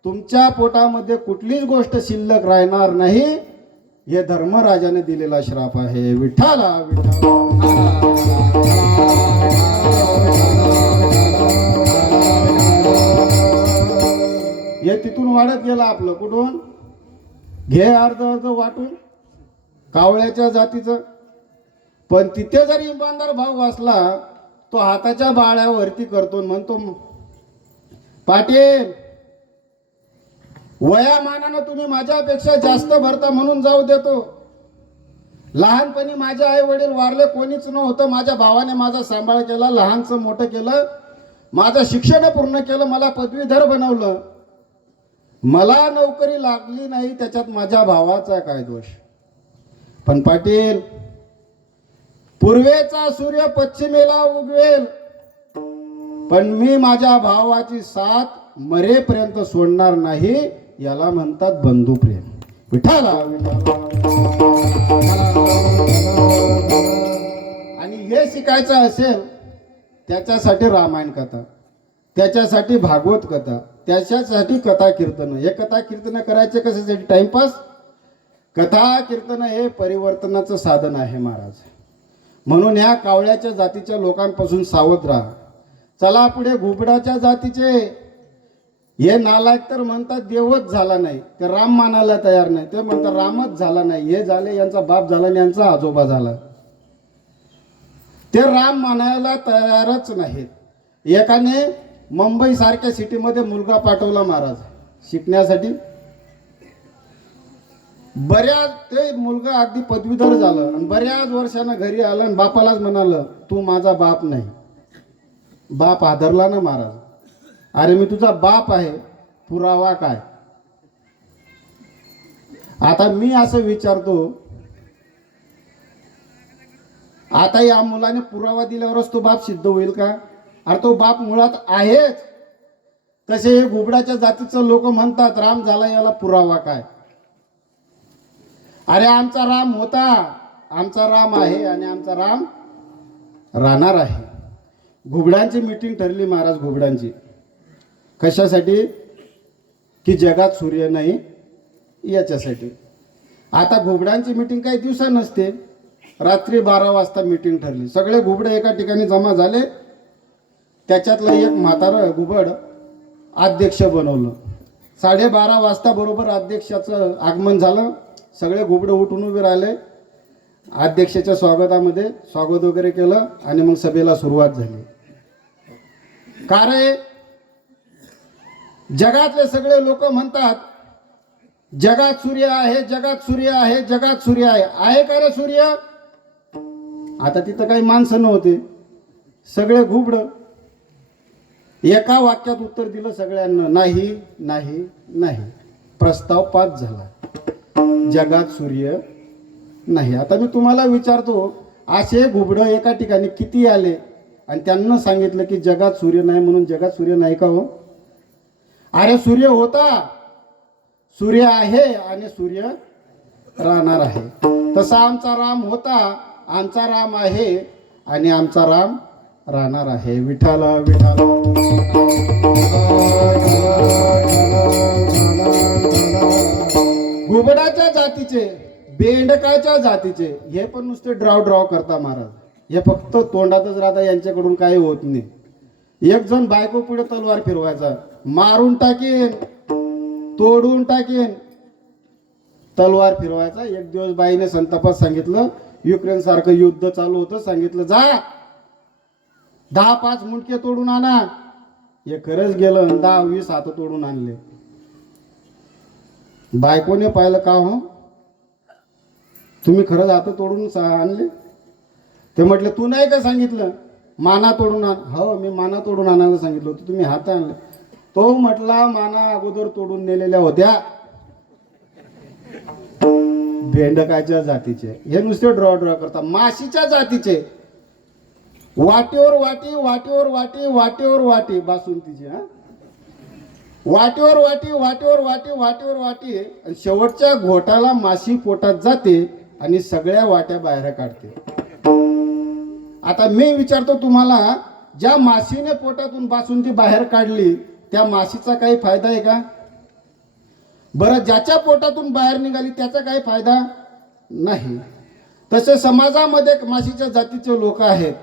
तुमच्या पोटामध्ये कुठलीच गोष्ट शिल्लक राहणार नाही. हे धर्मराजाने दिलेला श्राप आहे. विठ्ठला विठ्ठला. हे तिथून वाढत गेला आपलं. कुठून? घे अर्ध अर्ध वाटून कावळ्याच्या जातीचं. पण तिथे जरी इमानदार भाव वाचला, तो हाताच्या बाळ्यावरती करतो, म्हणतो, पाटील वयामानानं तुम्ही माझ्यापेक्षा जास्त भरता म्हणून जाऊ देतो. लहानपणी माझे आई वडील वारले, कोणीच नव्हतं. माझ्या भावाने माझा सांभाळ केला, लहानचं मोठं केलं, माझं शिक्षण पूर्ण केलं, मला पदवीधर बनवलं. मला नोकरी लागली नाही, त्याच्यात माझ्या भावाचा काय दोष? पण पाटील, पूर्वेचा सूर्य पश्चिमेला उगवेल, पण मी माझ्या भावाची साथ मरेपर्यंत सोडणार नाही. याला म्हणतात बंधुप्रेम. विठ्ठला आणि हे शिकायचं असेल त्याच्यासाठी रामायण कथा, त्याच्यासाठी भागवत कथा, त्याच्यासाठी कथा कीर्तन. हे कथा कीर्तन करायचे कशासाठी? टाइमपास. कथा कीर्तन हे परिवर्तनाचं साधन आहे महाराज. म्हणून ह्या कावळ्याच्या जातीच्या लोकांपासून सावध राहा. चला पुढे घुबडाच्या जातीचे. हे नालायक तर म्हणतात देवच झाला नाही, ते राम मानायला तयार नाही. ते म्हणतात रामच झाला नाही. हे झाले, यांचा बाप झाला आणि यांचा आजोबा झाला. ते राम मानायला तयारच नाहीत. एकाने मुंबई सारख्या सिटीमध्ये मुलगा पाठवला महाराज शिकण्यासाठी. बऱ्याच ते मुलगा अगदी पदवीधर झालं आणि बऱ्याच वर्षानं घरी आलं आणि बापालाच म्हणालं, तू माझा बाप नाही. बाप आदरला ना महाराज. अरे मी तुझा बाप आहे, पुरावा काय? आता मी असं विचारतो, आता या मुलाने पुरावा दिल्यावरच तो बाप सिद्ध होईल का? अरे तो बाप मुळात आहेच. तसे हे घुबडाच्या जातीचं लोक म्हणतात राम झाला, याला पुरावा काय? अरे आमचा राम होता, आमचा राम आहे आणि आमचा राम राहणार आहे. घुबडांची मीटिंग ठरली महाराज. घुबडांची कशासाठी? की जगात सूर्य नाही याच्यासाठी. आता घुबडांची मीटिंग काही दिवसा नसते, रात्री 12 वाजता मीटिंग ठरली. सगळे घुबडे एका ठिकाणी जमा झाले. त्याच्यातलं एक म्हातारं घुबड अध्यक्ष बनवलं. 12:30 वाजता बरोबर अध्यक्षाचं आगमन झालं. सगळे घुबडे उठून उभे राहिले. अध्यक्षाच्या स्वागतामध्ये स्वागत वगैरे केलं आणि मग सभेला सुरुवात झाली. कारण जगातले सगळे लोक म्हणतात जगात सूर्य आहे, जगात सूर्य आहे, जगात सूर्य आहे. आहे का रे सूर्य? आता तिथं काही माणसं नव्हते, सगळे घुबड. एका वाक्यात उत्तर दिलं सगळ्यांना, नाही नाही नाही. प्रस्ताव पास झाला. जगात सूर्य नाही. आता मी तुम्हाला विचारतो, असे घुबडं एका ठिकाणी किती आले आणि त्यांना सांगितलं की जगात सूर्य नाही म्हणून जगात सूर्य नाही का हो? अरे सूर्य होता, सूर्य आहे आणि सूर्य राहणार आहे. तसा आमचा राम होता, आमचा राम आहे आणि आमचा राम राहणार आहे. विठ्ठल विठ्ठल. घुबडाच्या जातीचे, बेंडकाच्या जातीचे हे पण नुसते ड्राव करता महाराज. हे फक्त तोंडातच राहता, यांच्याकडून काही होत नाही. एक जण बायको पुढे तलवार फिरवायचा, मारून टाकीन, तोडून टाकीन, तलवार फिरवायचा. एक दिवस बाईने संतापात सांगितलं, युक्रेन सारखं युद्ध चालू होतं, सांगितलं जा 10-5 मुंडके तोडून आणा. हे खरंच गेलं, 10-20 हात तोडून आणले. बायकोने पाहिलं, का हो तुम्ही खरंच हात तोडून आणले? ते म्हटले तू नाही का सांगितलं माना तोडून आण? हो मी माना तोडून आणायला सांगितलं होतं, तुम्ही हात आणले. तो म्हटला माना अगोदर तोडून नेलेल्या होत्या. बेंडकाच्या जातीचे हे नुसते ड्रॉ करता. माशीच्या जातीचे वाटीवर वाटी, वाटीवर वाटी, वाटीवर वाटी बासुंतीची. वाटीवर वाटी, वाटीवर वाटी, वाटीवर वाटी, आणि शेवटच्या घोटाला माशी पोटात जाते आणि सगळ्या वाट्या बाहेर काढते. आता मी विचारतो तुम्हाला, ज्या माशीने पोटातून बासुंदी बाहेर काढली त्या माशीचा काही फायदा आहे का? बरं, ज्याच्या पोटातून बाहेर निघाली त्याचा काही फायदा नाही. तसे समाजामध्ये माशीच्या जातीचे लोक आहेत,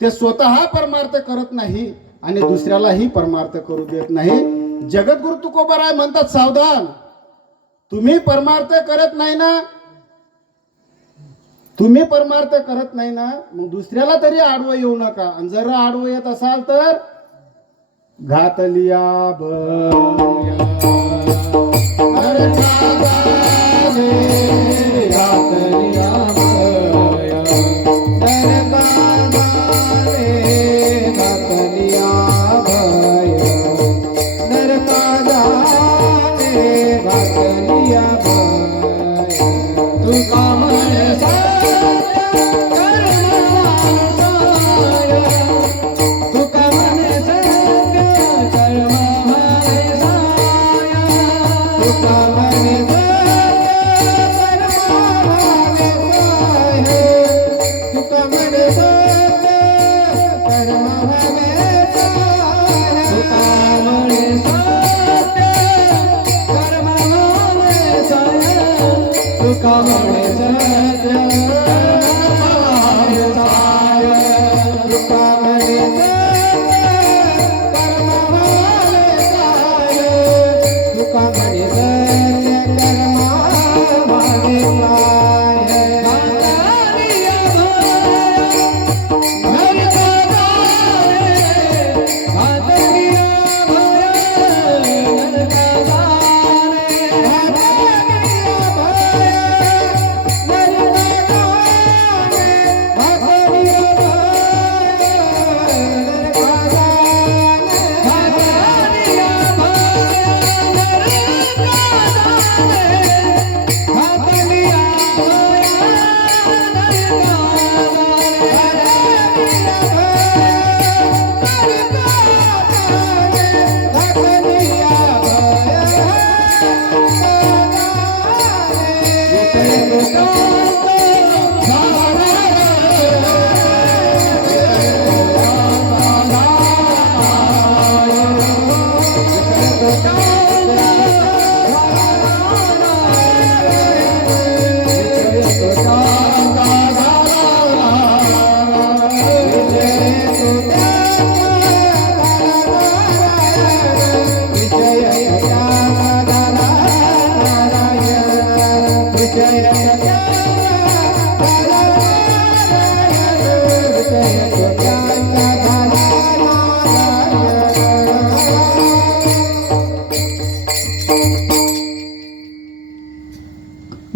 ते स्वतः परमार्थ करत नाही आणि दुसऱ्यालाही परमार्थ करू देत नाही. जगद्गुरु तुकोबाराय म्हणतात, सावधान, तुम्ही परमार्थ करत नाही ना, तुम्ही परमार्थ करत नाही ना, मग दुसऱ्याला तरी आडवं येऊ नका. आणि जर आडवं येत असाल तर घातलिया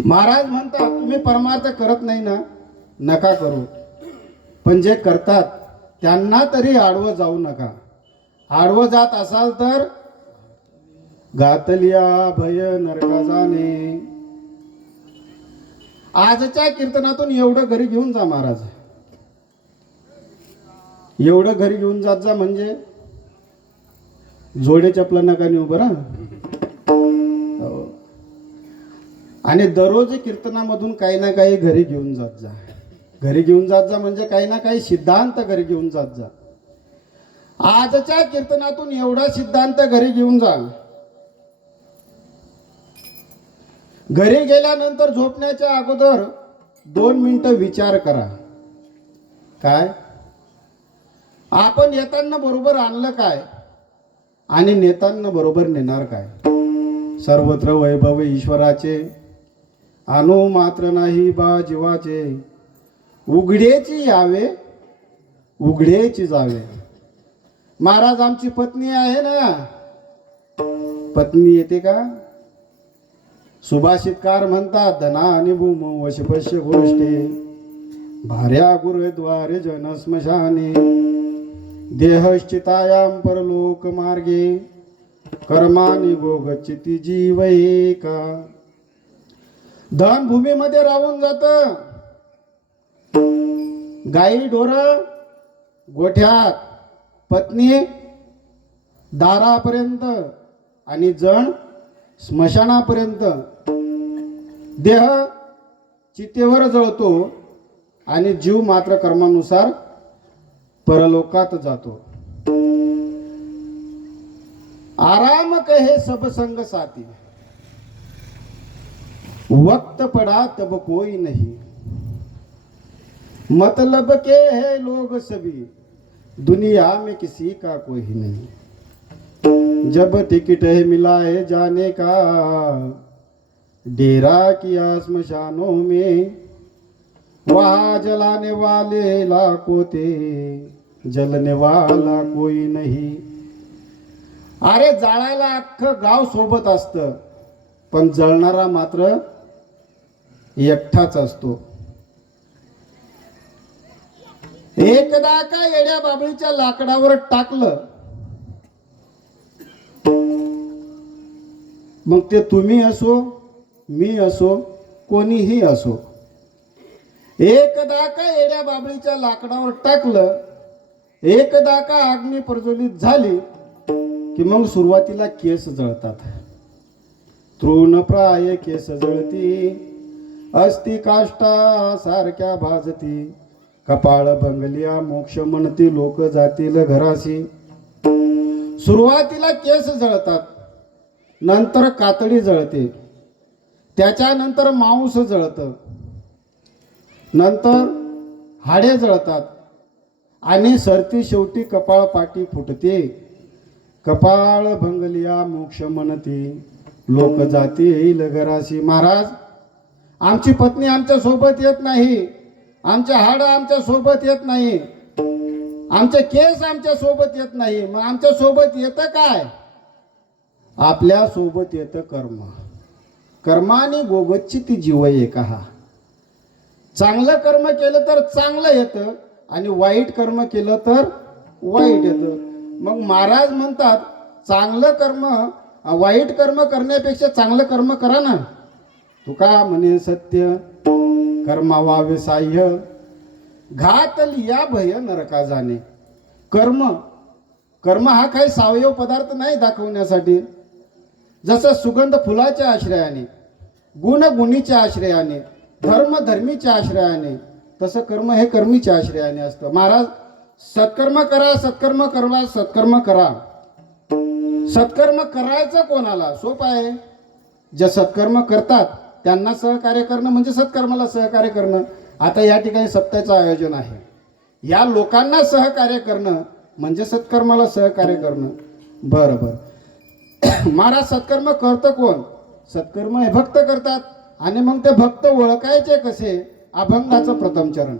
महाराज म्हणतात, तुम्ही परमार्थ करत नाही ना, नका करू, पण जे करतात त्यांना तरी आडवं जाऊ नका. आडवं जात असाल तर घातलिया भय नरका जाणे. आजच्या कीर्तनातून एवढं घरी घेऊन जा महाराज, एवढं घरी घेऊन जात जा, म्हणजे जोडे चपला नका नेऊ बरं. हो. आणि दररोज कीर्तनामधून काही ना काही घरी घेऊन जात जा. घरी घेऊन जात जा म्हणजे काही ना काही सिद्धांत घरी घेऊन जात जा. आजच्या कीर्तनातून एवढा सिद्धांत घरी घेऊन जा. घरी गेल्यानंतर झोपण्याच्या अगोदर 2 मिनिटं विचार करा. काय आपण येताना बरोबर आणलं काय आणि नेताना बरोबर नेणार काय. सर्वत्र वैभव ईश्वराचे, अनु मात्र नाही बा जीवाचे. उघडेची यावे उघडेची जावे. महाराज आमची पत्नी आहे ना, पत्नी येते का. सुभाषितकार म्हणतात, धना आणि भूम वशपश्य गोष्टी भार्या गुरुद्वारे जन स्मशाने. देहश्चितायाम परलोक मार्गे कर्मानी गोगचिती जीव एका. धन भूमीमध्ये राहून जात, गाई ढोर गोठ्यात, पत्नी दारापर्यंत आणि जण स्मशानापर्यंत. देह चितेवर जळतो आणि जीव मात्र कर्मानुसार परलोकात जातो. आराम कहे सब संग साथी, वक्त पड़ा तब कोई नहीं. मतलब के है लोग सभी, दुनिया में किसी का कोई नहीं. जब टिकट है मिला है जाने का, डेरा किया स्मशानों में. वहाँ जलाने वाले लाखों थे, जलने वाला कोई नहीं. अरे जाळायला अख्खं गाव सोबत असतं, पण जळणारा मात्र एकटाच असतो. एकदा का येड्या बाबळीच्या लाकडावर टाकलं, मग ते तुम्ही असो मी असो कोणीही असो, एकदा का येड्या बाबळीच्या लाकडावर टाकलं, एकदा का अग्नी प्रज्वलित झाली की मग सुरुवातीला केस जळतात. तृणप्राय केस जळती, अस्ति काष्टा सारख्या भाजती. कपाळ भंगलिया मोक्ष म्हणती, लोक जातील घराशी. सुरुवातीला केस जळतात, नंतर कातडी जळते, त्याच्यानंतर मांस जळतं, नंतर हाडे जळतात आणि सरती शेवटी कपाळ पाटी फुटते. कपाळ भंगलिया मोक्ष म्हणती, लोक जातील घराशी. महाराज आमची पत्नी आमच्या सोबत येत नाही, आमचे हाड आमच्या सोबत येत नाही, आमचे केस आमच्या सोबत येत नाही. मग आमच्या सोबत येतं काय. आपल्या सोबत येतं कर्म. कर्माने गोगच्छी ती जीव एका. चांगलं कर्म केलं तर चांगलं येतं आणि वाईट कर्म केलं तर वाईट येतं. मग महाराज म्हणतात चांगलं कर्म वाईट कर्म करण्यापेक्षा चांगलं कर्म करा ना. तुका म्हणे सत्य कर्मा वावे साह्य, घात लिया भय नरका जाणे. कर्म हा काही सावयव पदार्थ नाही दाखवण्यासाठी. जसं सुगंध फुलाच्या आश्रयाने, गुण गुणीच्या आश्रयाने, धर्म धर्मीच्या आश्रयाने, तसं कर्म हे कर्मीच्या आश्रयाने असतं. महाराज सत्कर्म करा, सत्कर्म करा, सत्कर्म करा. सत्कर्म करायचं कोणाला सोपं आहे. जे सत्कर्म करतात त्यांना सहकार्य करणं म्हणजे सत्कर्माला सहकार्य करणं. आता या ठिकाणी सप्ताहाचं आयोजन आहे, या लोकांना सहकार्य करणं म्हणजे सत्कर्माला सहकार्य करणं. बरं बरं. महाराज सत्कर्म करतं कोण. सत्कर्म हे भक्त करतात. आणि मग ते भक्त ओळखायचे कसे. अभंगाचं प्रथम चरण.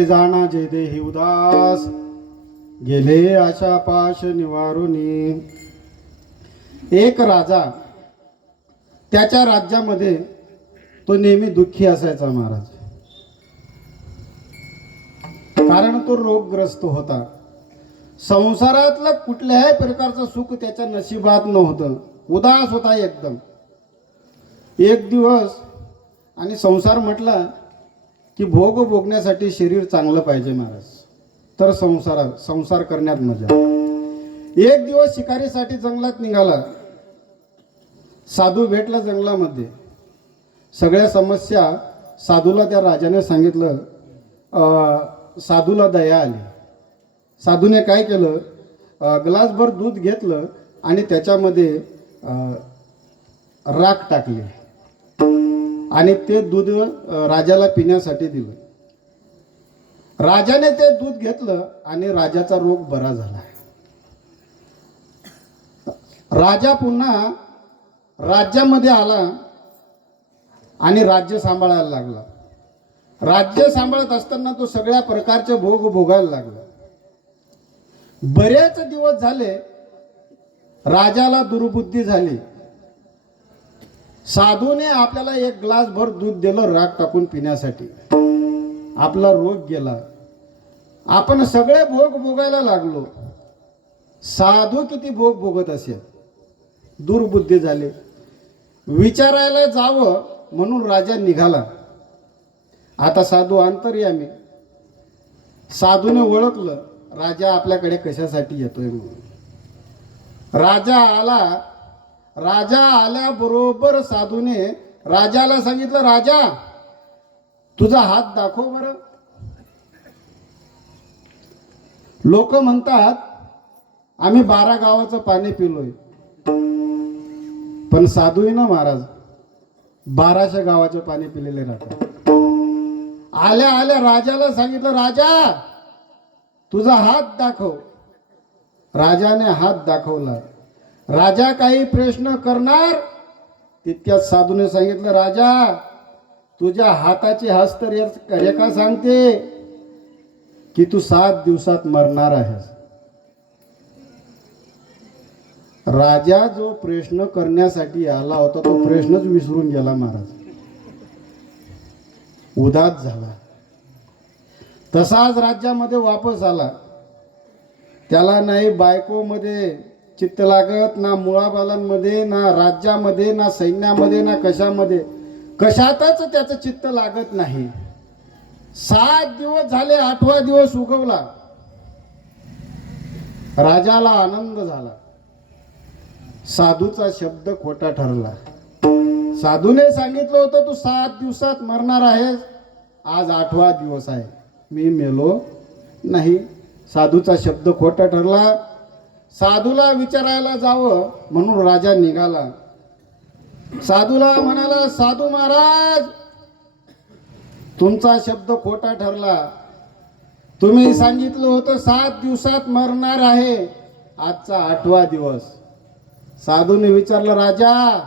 ऐसे जाणा जे देही उदास, गेले आशा पाश निवारुनी. एक राजा, त्याच्या राज्यामध्ये तो नेहमी दुःखी असायचा महाराज. कारण तो रोगग्रस्त होता. संसारातलं कुठल्याही प्रकारचं सुख त्याच्या नशिबात नव्हतं. उदास होता एकदम. एक दिवस, आणि संसार म्हटला की भोग भोगण्यासाठी शरीर चांगलं पाहिजे महाराज, तर संसार करण्यात मजा. एक दिवस शिकारीसाठी जंगलात निघाला. साधू भेटला जंगलामध्ये. सगळ्या समस्या साधूला त्या राजाने सांगितलं. साधूला दया आली. साधूने काय केलं, ग्लासभर दूध घेतलं आणि त्याच्यामध्ये राख टाकली आणि ते दूध राजाला पिण्यासाठी दिलं. राजाने ते दूध घेतलं आणि राजाचा रोग बरा झाला. राजा पुन्हा राज्यामध्ये आला आणि राज्य सांभाळायला लागला. राज्य सांभाळत असताना तो सगळ्या प्रकारचे भोग भोगायला लागला. बरेच दिवस झाले राजाला दुर्बुद्धी झाली. साधूने आपल्याला एक ग्लासभर दूध दिलं राख टाकून पिण्यासाठी. आपला रोग गेला. आपण सगळे भोग भोगायला लागलो. साधू किती भोग भोगत असेल. दुर्बुद्धी झाली. विचारायला जावं म्हणून राजा निघाला. आता साधू अंतर्यामी. साधूने ओळखलं राजा आपल्याकडे कशासाठी येतोय म्हणून. राजा आला. राजा आल्याबरोबर साधूने राजाला सांगितलं, राजा तुझा हात दाखव बरं. लोक म्हणतात आम्ही 12 गावाचं पाणी पिलोय, पण साधू ना महाराज 1200 गावाचं पाणी पिलेले राहतात. आल्या आल्या राजाला सांगितलं, राजा तुझा हात दाखव. राजाने हात दाखवला. राजा काही प्रश्न करणार तितक्यात साधूने सांगितलं, राजा तुझ्या हाताची हस्तरेखा सांगते की तू 7 दिवसात मरणार आहेस. राजा जो प्रश्न करण्यासाठी आला होता तो प्रश्नच विसरून गेला महाराज. उदास झाला. तसाच राज्यामध्ये वापस आला. त्याला नाही बायकोमध्ये चित्त लागत, ना मुळाबालांमध्ये, ना राज्यामध्ये, ना सैन्यामध्ये, ना कशामध्ये, कशातच त्याचं चित्त लागत नाही. 7 दिवस झाले. 8वा दिवस उगवला. राजाला आनंद झाला. साधूचा शब्द खोटा ठरला. साधूने सांगितलं होतं तू 7 दिवसात मरणार आहेस. आज 8वा दिवस आहे. मी मेलो नाही. साधूचा शब्द खोटा ठरला. साधूला विचारायला जावं म्हणून राजा निघाला. साधूला म्हणाला, साधू महाराज तुमचा शब्द खोटा ठरला. तुम्ही सांगितलं होतं 7 दिवसात मरणार आहे. आजचा 8वा दिवस. साधूने विचारलं, राजा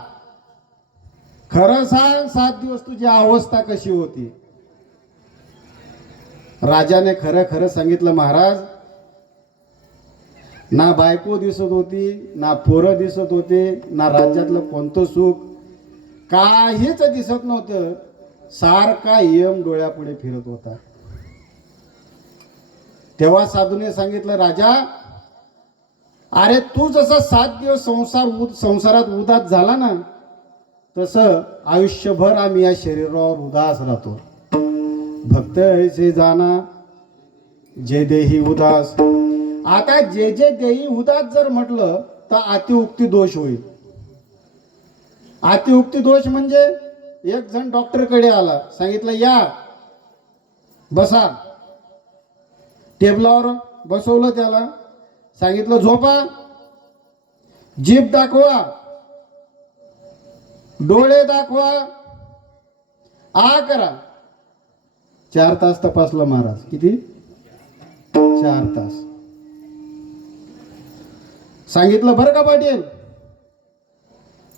खरं सांग 7 दिवस तुझी अवस्था कशी होती. राजाने खरं खरं सांगितलं, महाराज ना बायको दिसत होती, ना पोरं दिसत होते, ना राज्यातलं कोणतं सुख, काहीच दिसत नव्हतं. सारखा यम डोळ्यापुढे फिरत होता. तेव्हा साधूने सांगितलं, राजा अरे तू जसा 7 दिवस संसारात उदास झाला ना, तसं आयुष्यभर आम्ही या शरीरावर उदास राहतो. भक्त ऐसे जाना जे देही उदास. आता जे जे देही उदास जर म्हटलं तर अतिउक्ती दोष होईल. अतिउक्ती दोष म्हणजे एक जण डॉक्टरकडे आला. सांगितलं या बसा. टेबलावर बसवलं त्याला. सांगितलं झोपा. जीभ दाखवा. डोळे दाखवा. आ करा. 4 तास तपासलं महाराज. किती? 4 तास. सांगितलं बरं का पाटील,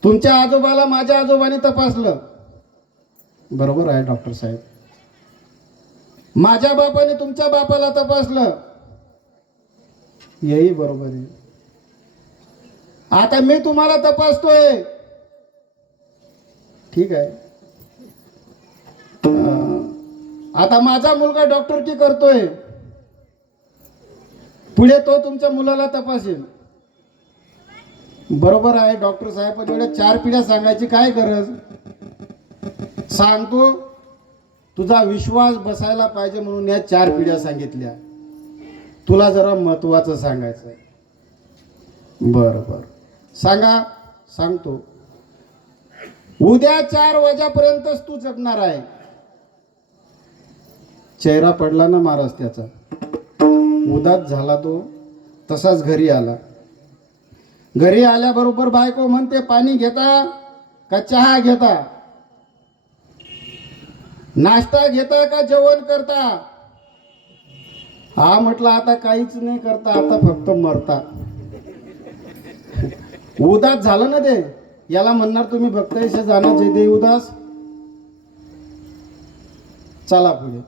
तुमच्या आजोबाला माझ्या आजोबाने तपासलं. बरोबर आहे डॉक्टर साहेब. माझ्या बापाने तुमच्या बापाला तपासलं, यही बरोबर आहे. आता मी तुम्हाला तपासतोय, ठीक आहे. आता माझा मुलगा डॉक्टरकी करतोय, पुढे तो तुमच्या मुलाला तपासेल. बरोबर आहे डॉक्टर साहेब, पण एवढ्या 4 पिढ्या सांगायची काय गरज. सांगतो, तुझा विश्वास बसायला पाहिजे म्हणून या 4 पिढ्या सांगितल्या. तुला जरा महत्वाचं सांगायचं आहे. बरं बरं सांगा. सांगतो. उद्या 4 वाजेपर्यंतच तू जगणार आहे. चेहरा पडला ना महाराज त्याचा, उदास झाला तो. तसाच घरी आला. घरी आल्याबरोबर बायको म्हणते, पाणी घेता का चहा घेता, नाश्ता घेता का जेवण करता. हा म्हटलं आता काहीच नाही करता, आता फक्त मरता. उदास झालं ना ते. याला म्हणणार तुम्ही भक्ताईशे जाणार जे दे उदास. चला पुढे.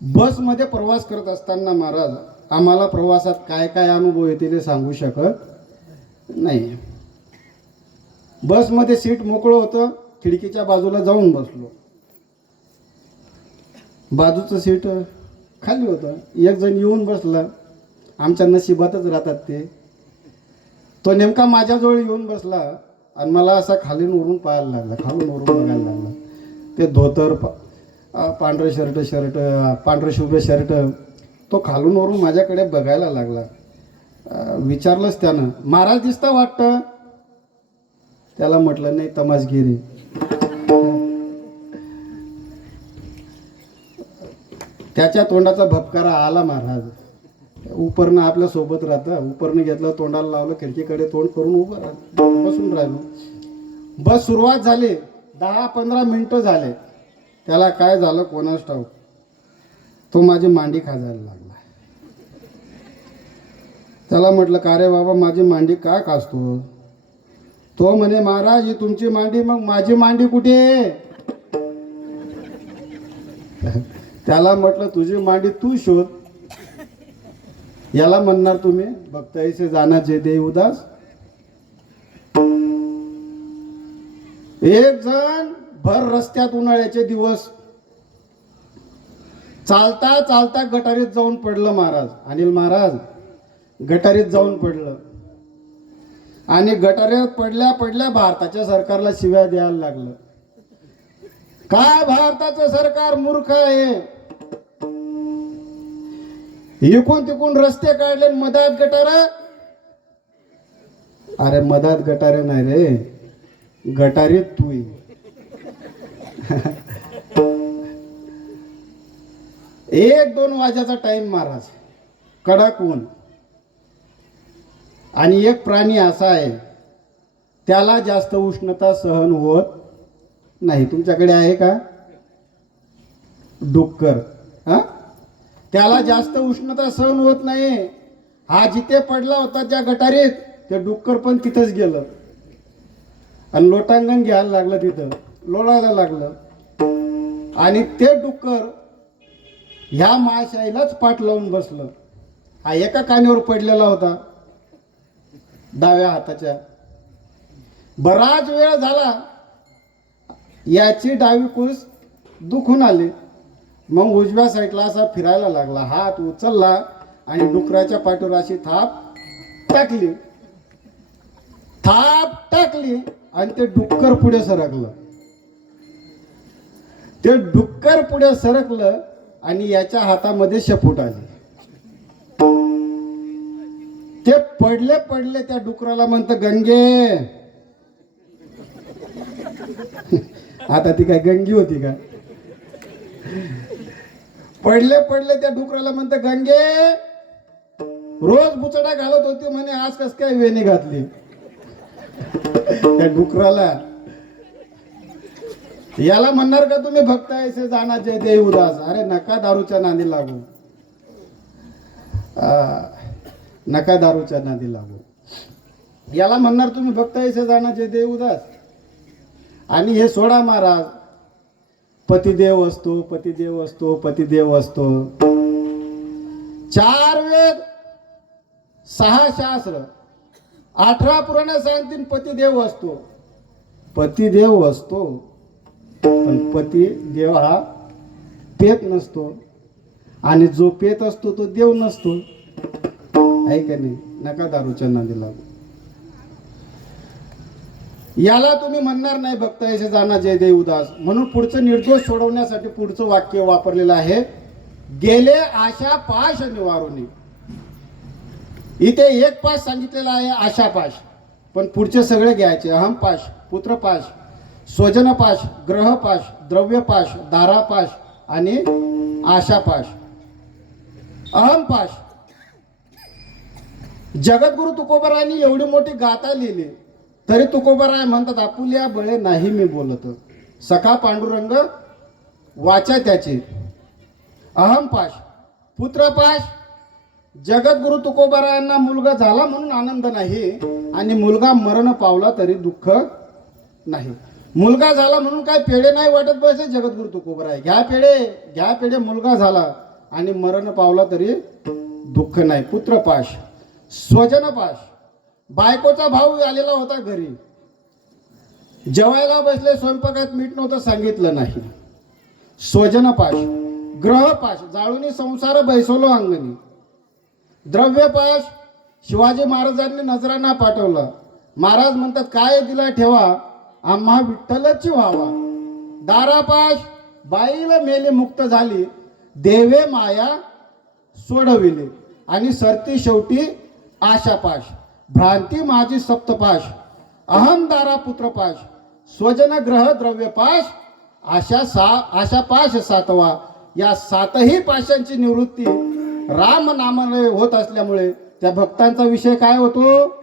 बसमध्ये प्रवास करत असताना महाराज आम्हाला प्रवासात काय काय अनुभव येतील हे सांगू शकत नाही. बसमध्ये सीट मोकळं होतं, खिडकीच्या बाजूला जाऊन बसलो. बाजूचं सीट खाली होतं. एक जण येऊन बसला, आमच्या नशिबातच राहतात ते. तो नेमका माझ्याजवळ येऊन बसला आणि मला असा खालीन वरून पाहायला लागला, खालून वरून बघायला लागला. ते धोतर, पांढरं शर्ट, पांढरं शुभ्र शर्ट, तो खालून वरून माझ्याकडे बघायला लागला. विचारलंच त्यानं, महाराज दिसता वाटतं. त्याला म्हटलं नाही, तमाशगिरी. त्याच्या तोंडाचा भपकारा आला महाराज. उपरनं आपल्या सोबत राहतं, उपरनं घेतलं, तोंडाला लावलं, खिडकीकडे तोंड करून उभं राहिलो, बसून राहिलो. बस सुरुवात झाली. 10-15 मिनिटं झाले. त्याला काय झालं कोणास ठाऊक, तो माझी मांडी खाजायला लागला. त्याला म्हटलं, का रे बाबा माझी मांडी का खासतो. तो म्हणे, महाराज ही तुमची मांडी, मग माझी मांडी कुठे. त्याला म्हटलं, तुझी मांडी तू शोध. याला म्हणणार तुम्ही भक्ताईसे जाना जे दे उदास. एक जण भर रस्त्यात उन्हाळ्याचे दिवस चालता चालता गटारीत जाऊन पडलं महाराज. अनिल महाराज गटारीत जाऊन पडलं आणि गटारीत पडल्या पडल्या भारताच्या सरकारला शिव्या द्यायला लागलं. काय भारताचं सरकार मूर्ख आहे. इकून तिकून रस्ते काढले, मधात गटारा. अरे मधात गटारे नाही रे, गटारीत तू. 1-2 वाजेचा टाइम महाराज, कडक ऊन. आणि एक प्राणी असा आहे त्याला जास्त उष्णता सहन होत नाही. तुमच्याकडे आहे का डुक्कर? हा, त्याला जास्त उष्णता सहन होत नाही. हा जिथे पडला होता त्या गटारीत, ते डुक्कर पण तिथंच गेलं आणि लोटांगण घ्यायला लागलं, तिथं लोळायला लागलं. आणि ते डुक्कर ह्या माशाईलाच पाठ लावून बसलं. हा एका कानीवर पडलेला होता, डाव्या हाताच्या. बराच वेळ झाला, याची डावी कुस दुखून आली. मग उजव्या साईडला असा फिरायला लागला, हात उचलला आणि डुकराच्या पाठीवर अशी थाप टाकली आणि ते डुक्कर पुढे सरकलं. ते डुक्कर पुढे सरकलं आणि याच्या हातामध्ये शेपूट आली. ते पडले पडले त्या डुकराला म्हणतं, गंगे. आता ती काय गंगी होती का? पडले पडले त्या डुकराला म्हणतं, गंगे. रोज बुचडा घालत होती म्हणे, आज कस काय वेणी घातली. त्या डुकराला. याला म्हणणार का तुम्ही भक्त ऐसे जाना जय दे उदास. अरे नका दारूच्या नादी लागू, नका दारूच्या नादी लागू. याला म्हणणार तुम्ही भक्त ऐसे जाना जय दे उदास. आणि हे सोडा महाराज, पतिदेव असतो, पतिदेव असतो, पतिदेव असतो. 4 वेद, 6 शास्त्र, 18 पुराण सांगतील पतिदेव असतो. पतिदेव असतो, पण पतिदेव हा पेत नसतो, आणि जो पेत असतो तो देव नसतो. आहे का नाही? नका दारूच्या नादी लागू. याला तुम्ही म्हणणार नाही भक्त ऐसे जाना जय देव उदास. म्हणून पुढचं निर्दोष सोडवण्यासाठी पुढचं वाक्य वापरलेलं आहे, गेले आशा पाश निवारुनी. इथे एक पाश सांगितलेला आहे, आशा पाश, पण पुढचे सगळे घ्यायचे. अहम पाश, पुत्र पाश, स्वजन पाश, ग्रह पाश, द्रव्य पाश, दारा पाश आणि आशा पाश. अहम पाश. जगद्गुरु तुकोबारायांनी एवढी मोठी गाथा लिहिली, तरी तुकोबाराय म्हणतात, आपुल्या बळे नाही मी बोलत, सखा पांडुरंग वाचा त्याचे. अहम पाश, पुत्र पाश. जगद्गुरु तुकोबारायांना मुलगा झाला म्हणून आनंद नाही, आणि मुलगा मरण पावला तरी दुःख नाही. मुलगा झाला म्हणून काय पेढे नाही वाटत बसे जगद्गुरु तुकोबाराय. घ्या पेढे, घ्या पेढे. मुलगा झाला आणि मरण पावला तरी दुःख नाही. पुत्र पाश. स्वजन पाश. बायकोचा भाऊ आलेला होता घरी, जेवायला बसले, स्वयंपाकात मीठ नव्हतं, सांगितलं नाही. स्वजन पाश. ग्रह पाश. जाळूनी संसार बैसवलो अंगणी. द्रव्य पाश. शिवाजी महाराजांनी नजराणा पाठवला. महाराज म्हणतात, काय दिला ठेवा, आम्हा विठ्ठलची व्हावा. दारापाश. बाईला मेली मुक्त झाली, देवे माया सोडविले. आणि सरती शेवटी आशापाश. भ्रांती माझी सप्तपाश. अहम दारा पुत्रपाश. स्वजन ग्रह द्रव्य पाश. आशापाश 7वा. या 7ही पाशांची निवृत्ती राम नामाने होत असल्यामुळे त्या भक्तांचा विषय काय होतो?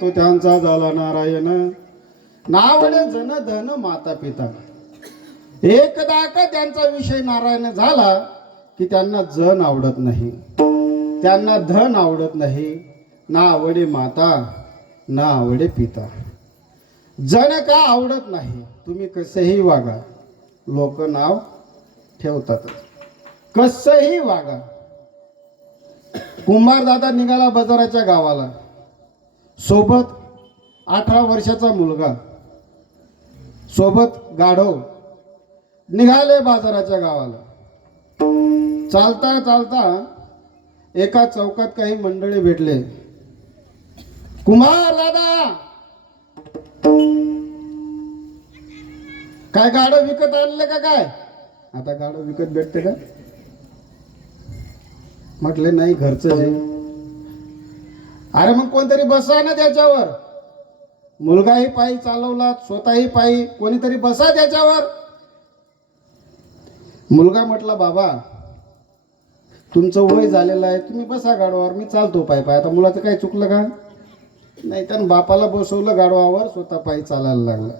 तो त्यांचा झाला नारायण. नावडे जन धन माता पिता. एकदा का त्यांचा विषय नारायण झाला की त्यांना जन आवडत नाही, त्यांना धन आवडत नाही, ना आवडे माता ना आवडे पिता. जन का आवडत नाही. तुम्ही कसेही वागा, लोक नाव ठेवतात. कसंही वागा. कुंभार दादा निघाला बाजाराच्या गावाला, सोबत 18 वर्षाचा मुलगा, सोबत गाढव. निघाले बाजाराच्या गावाला. चालता चालता एका चौकात काही मंडळी भेटले. कुमार दादा, काय गाडं विकत आणलं का काय? आता गाडं विकत भेटते का? म्हटले नाही, घरचं आहे. अरे मग कोणतरी बसा ना त्याच्यावर. मुलगाही पायी चालवला, स्वतःही पायी, कोणीतरी बसा त्याच्यावर. मुलगा म्हटला बाबा तुमचं वय झालेलं आहे, तुम्ही बसा गाडवावर, मी चालतो पायी पायी. आता मुलाचं काय चुकलं का? नाही, तर बापाला बसवलं गाडवावर, स्वतः पायी चालायला लागला.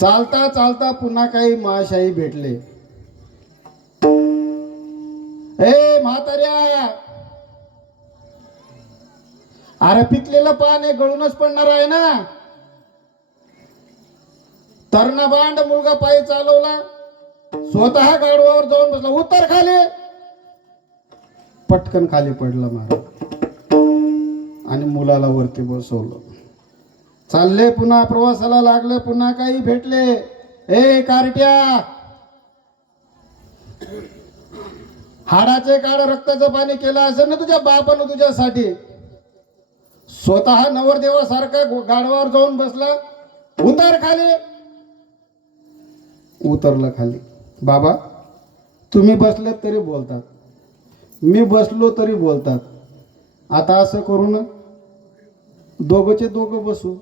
चालता चालता पुन्हा काही महाशाही भेटले. ए म्हाताऱ्या, अरे पिकलेलं पान हे गळूनच पडणार आहे ना. तरणा बांड मुलगा पायी चालवला, स्वतः गाडवावर जाऊन बसला. उतर खाली. पटकन खाली पडला महाराज आणि मुलाला वरती बसवलं. चालले पुन्हा प्रवासाला लागले. पुन्हा काही भेटले. ए कार्ट्या, हाडाचे काढ रक्ताचं पाणी केलं असेल ना तुझ्या बापानं तुझ्यासाठी. स्वतः नवरदेवासारखा गाडवावर जाऊन बसला. उतर खाली. उतरलं खाली. बाबा तुम्ही बसलेत तरी बोलतात, मी बसलो तरी बोलतात. आता असं करू ना, दोघंचे दोघं बसू.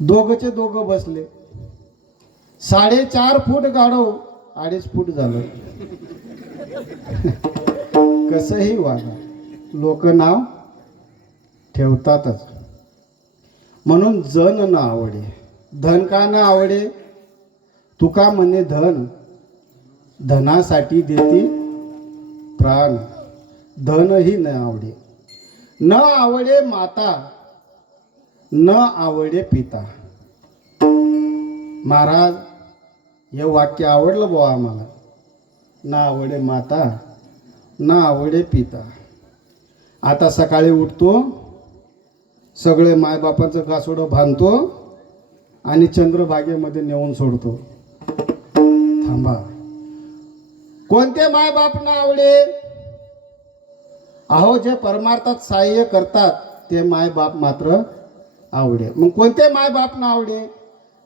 दोघंचे दोघं बसले. 4.5 फूट गाडव 2.5 फूट झालं. कसंही वागा, लोक नाव ठेवतातच. म्हणून जन न आवडे धन का न आवडे. तुका म्हणे धन धनासाठी देती प्राण. धनही न आवडे. न आवडे माता, न आवडे पिता. महाराज हे वाक्य आवडलं बुवा आम्हाला. न आवडे माता, न आवडे पिता. आता सकाळी उठतो, सगळे मायबापांचं कासोडं बांधतो आणि चंद्रभागेमध्ये नेऊन सोडतो. थांबा, कोणते मायबाप न आवडे? अहो जे परमार्थात सहाय्य करतात ते मायबाप मात्र आवडे. मग कोणते मायबाप न आवडे?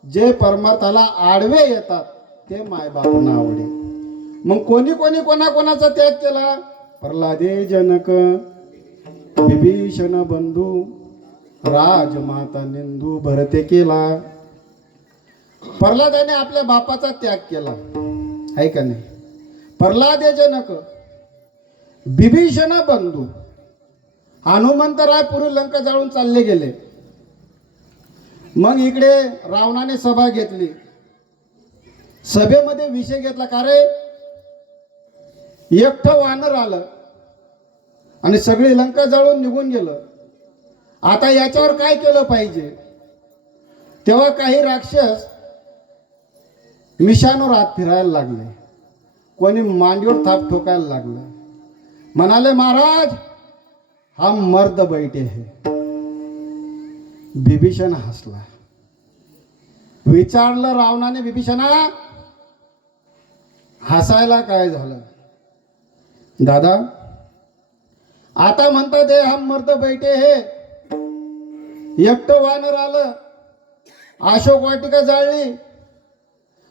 जे परमार्थाला आडवे येतात ते मायबाप न आवडे. मग कोणी कोणी कोणाकोणाचा त्याग केला? प्रल्हादे जनक, विभीषण बंधू, राजमाता निंदू भरते केला. प्रल्हादाने आपल्या बापाचा त्याग केला, आहे का नाही? प्रल्हादे जनक, विभीषण बंधू. हनुमंतराय पूर्वी लंका जाळून चालले गेले. मग इकडे रावणाने सभा घेतली. सभेमध्ये विषय घेतला का रे, एकटं वानर आलं आणि सगळी लंका जाळून निघून गेलं. आता याच्यावर काय केलं पाहिजे? तेव्हा काही राक्षस मिशांवर हात फिरायला लागले, कोणी मांडीवर थाप ठोकायला लागलं. म्हणाले महाराज हम मर्द बैठे है. विभीषण हसला. विचारलं रावणाने, विभीषणा हसायला काय झालं? दादा आता म्हणतात हे हम मर्द बैठे हे. एकटं वानर आलं, अशोक वाटिका जाळली,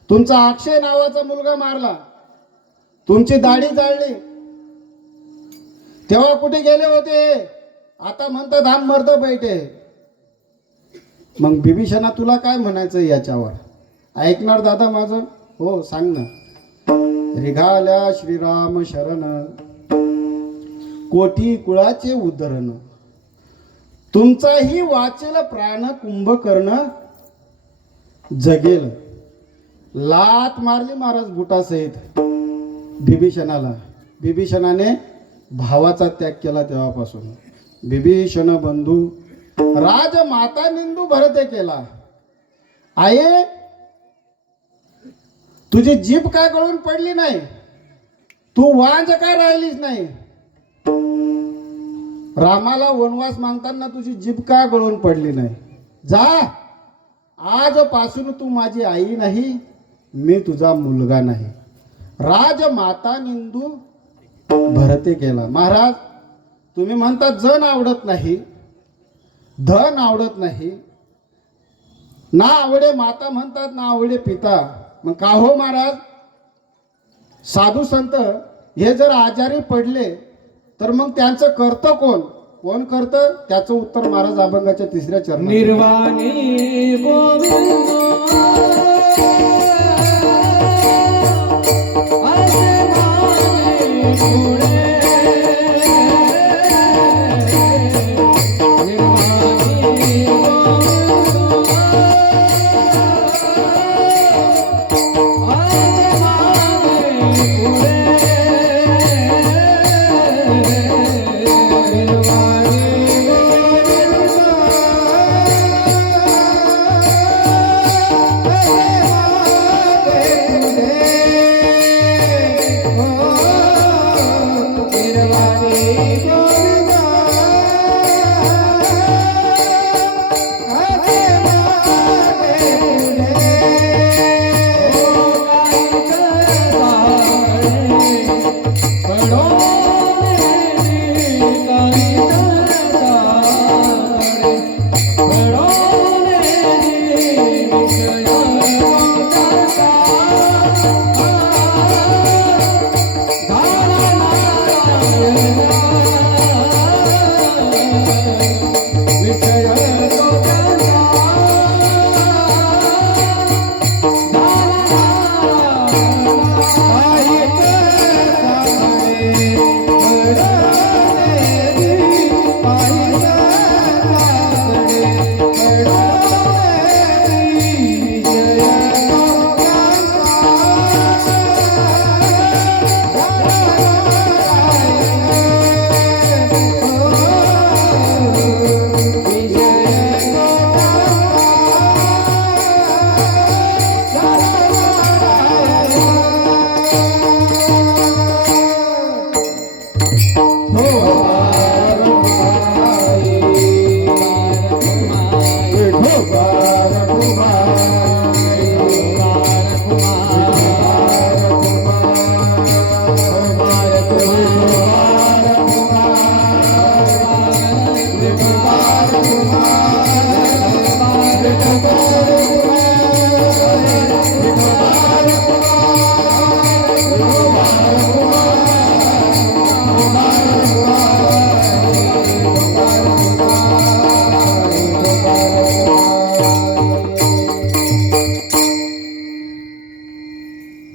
तुमचा अक्षय नावाचा मुलगा मारला, तुमची दाढी जाळली. तेव्हा कुठे गेले होते? आता म्हणतात हम मर्द बैठे. मग विभीषणा तुला काय म्हणायचं याच्यावर? ऐकणार दादा माझं? हो सांग ना. रिघाल्या श्रीराम शरण, कोटी कुळाचे उद्धरण. तुमचाही वाचेल प्राण कुंभकर्ण, जगेल. लात मारली महाराज बुटासहित विभीषणाला. विभीषणाने भावाचा त्याग केला. तेव्हापासून विभीषण बंधू, राजमाता निंदू भरते केला. आहे तुझी जीभ काय गळून पडली नाही? तू वांज काय राहिलीच नाही? रामाला वनवास मागताना तुझी जीभ काय गळून पडली नाही? जा, आजपासून तू माझी आई नाही, मी तुझा मुलगा नाही. राजमाता निंदू भरते केला. महाराज, तुम्ही म्हणता जन आवडत नाही, धन आवडत नाही, ना आवडे माता म्हणतात, ना आवडे पिता. मग का हो महाराज? साधू संत हे जर आजारी पडले तर मग त्यांचं करतं कोण? कोण करतं? त्याचं उत्तर महाराज अभंगाच्या 3ऱ्या चरणात. निर्वाणी गोविंद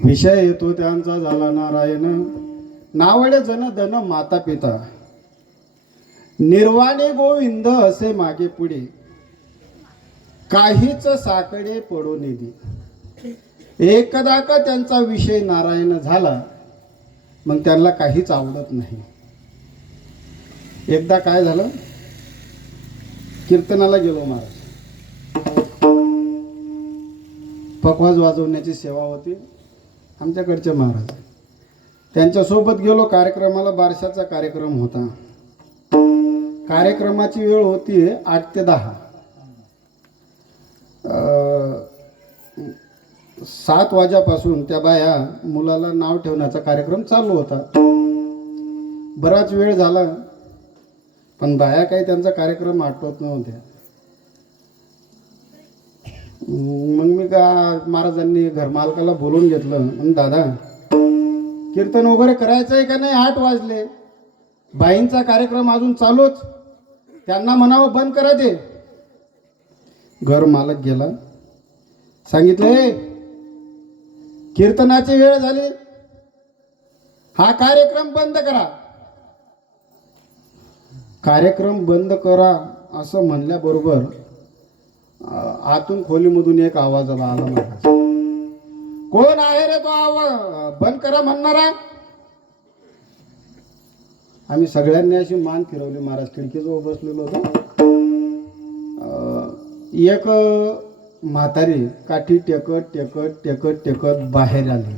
विषय येतो त्यांचा झाला नारायण. नावडे जन धन माता पिता, निर्वाणे गोविंद असे मागे पुढे, काहीच साकडे पडो निधी. एकदा का त्यांचा विषय नारायण झाला मग त्यांना काहीच आवडत नाही. एकदा काय झालं, कीर्तनाला गेलो महाराज, पखवाज वाजवण्याची सेवा होती आमच्याकडचे महाराज, त्यांच्यासोबत गेलो कार्यक्रमाला. बारशाचा कार्यक्रम होता. कार्यक्रमाची वेळ होती 8 ते 10. 7 वाजेपासून त्या बाया मुलाला नाव ठेवण्याचा कार्यक्रम चालू होता. बराच वेळ झाला पण बाया काही त्यांचा कार्यक्रम आठवत नव्हत्या. मग मी महाराजांनी घरमालकाला बोलून घेतलं, दादा कीर्तन वगैरे करायचं आहे का नाही? 8 वाजले, बाईंचा कार्यक्रम अजून चालूच, त्यांना म्हणावं बंद करा ते. घर मालक गेला, सांगितले कीर्तनाची वेळ झाली, हा कार्यक्रम बंद करा. कार्यक्रम बंद करा असं म्हणल्याबरोबर आतून खोलीमधून एक आवाज आला. महाराज, कोण आहे रे तो आवाज बंद करा म्हणणारा? आम्ही सगळ्यांनी अशी मान फिरवली. महाराज खिडकीजवळ बसलेलो होतो. एक म्हातारी काठी टेकत टेकत टेकत टेकत बाहेर आली.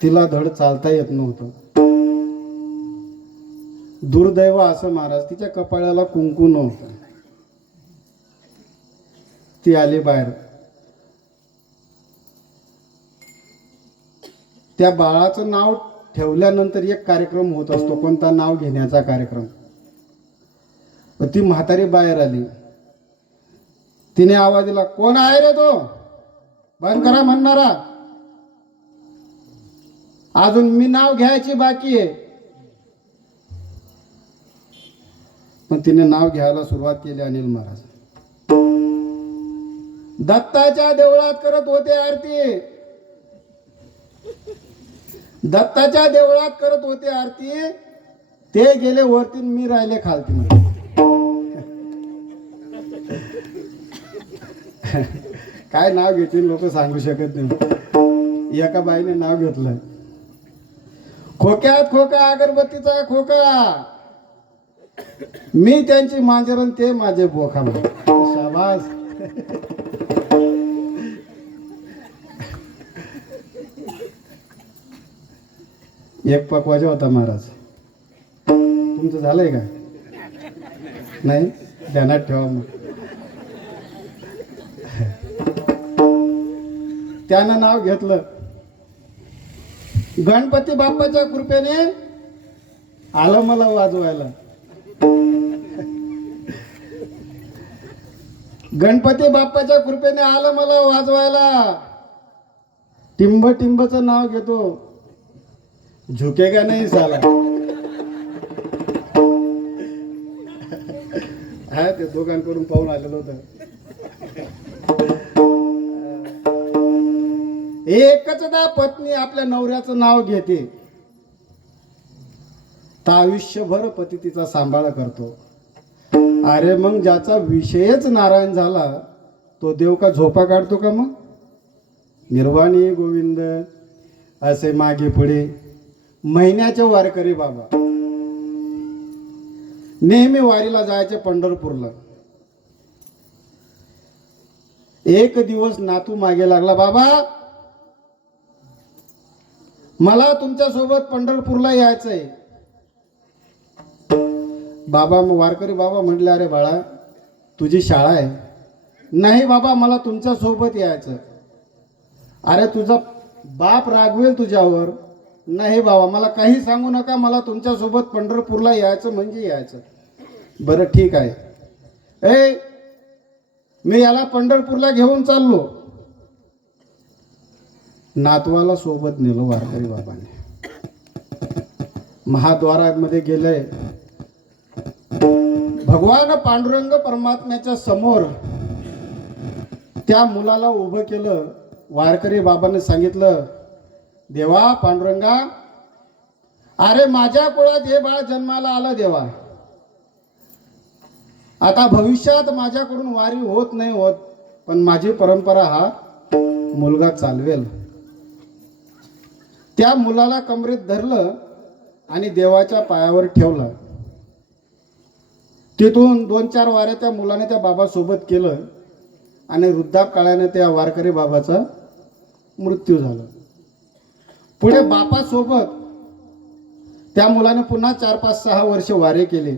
तिला धड चालता येत नव्हतं. दुर्दैव असं महाराज, तिच्या कपाळाला कुंकू नव्हतं. ती आली बाहेर. त्या बाळाचं नाव ठेवल्यानंतर एक कार्यक्रम होत असतो, कोणता? नाव घेण्याचा कार्यक्रम. ती म्हातारी बाहेर आली. तिने आवाज दिला, कोण आहे रे तो? बंद करा म्हणणारा. अजून मी नाव घ्यायची बाकी आहे. पण तिने नाव घ्यायला सुरुवात केली. अनिल महाराज दत्ताच्या देवळात करत होते आरती. दत्ताच्या देवळात करत होते आरती. ते गेले वरती, मी राहिले खालती. काय नाव घेतील लोक सांगू शकत नाही. एका बाईने नाव घेतलं, खोक्यात खोका, अगरबत्तीचा खोका. मी त्यांची मांजरण, ते माझे बोखा. शाबास. एक पकवाजा होता महाराज. तुमचं झालंय का? नाही, ध्यानात ठेवा. मग त्यानं नाव घेतलं. गणपती बाप्पाच्या कृपेने आलं मला वाजवायला. गणपती बाप्पाच्या कृपेने आलं मला वाजवायला. टिंब टिंबचं नाव घेतो, झुकेगा नाही साला. हा, ते दोघांकडून पाहून आलेलं होतं. एकचदा पत्नी आपल्या नवऱ्याचं नाव घेते, तर आयुष्यभर पती तिचा सांभाळ करतो. अरे मग ज्याचा विषयच नारायण झाला, तो देव का झोपा काढतो का? मग निर्वाणी गोविंद असे मागे पुढे महिन्याचे वारकरी बाबा नेहमी वारीला जायचे पंढरपूरला. एक दिवस नातू मागे लागला, बाबा मला तुमच्या सोबत पंढरपूरला यायचंय. बाबा, वारकरी बाबा म्हटले, अरे बाळा तुझी शाळा आहे. नाही बाबा, मला तुमच्या सोबत यायचं. अरे तुझा बाप रागवेल तुझ्यावर. नाही बाबा, मला काही सांगू नका, मला तुमच्या सोबत पंढरपूरला यायचं म्हणजे यायचं. बरं ठीक आहे, मी याला पंढरपूरला घेऊन चाललो. नातवाला सोबत नेलो वारकरी बाबाने. महाद्वारामध्ये गेले. भगवान पांडुरंग परमात्म्याच्या समोर त्या मुलाला उभं केलं. वारकरी बाबांनी सांगितलं, देवा पांडुरंगा, अरे माझ्या कुळात हे बाळ जन्माला आलं देवा. आता भविष्यात माझ्याकडून वारी होत नाही होत, पण माझी परंपरा हा मुलगा चालवेल. त्या मुलाला कमरेत धरलं आणि देवाच्या पायावर ठेवलं. तिथून 2-4 वाऱ्या त्या मुलाने त्या बाबासोबत केलं आणि वृद्धापकाळाने त्या वारकरी बाबाचा मृत्यू झाला. पुढे बापासोबत त्या मुलाने पुन्हा 4-5-6 वर्ष वारे केले.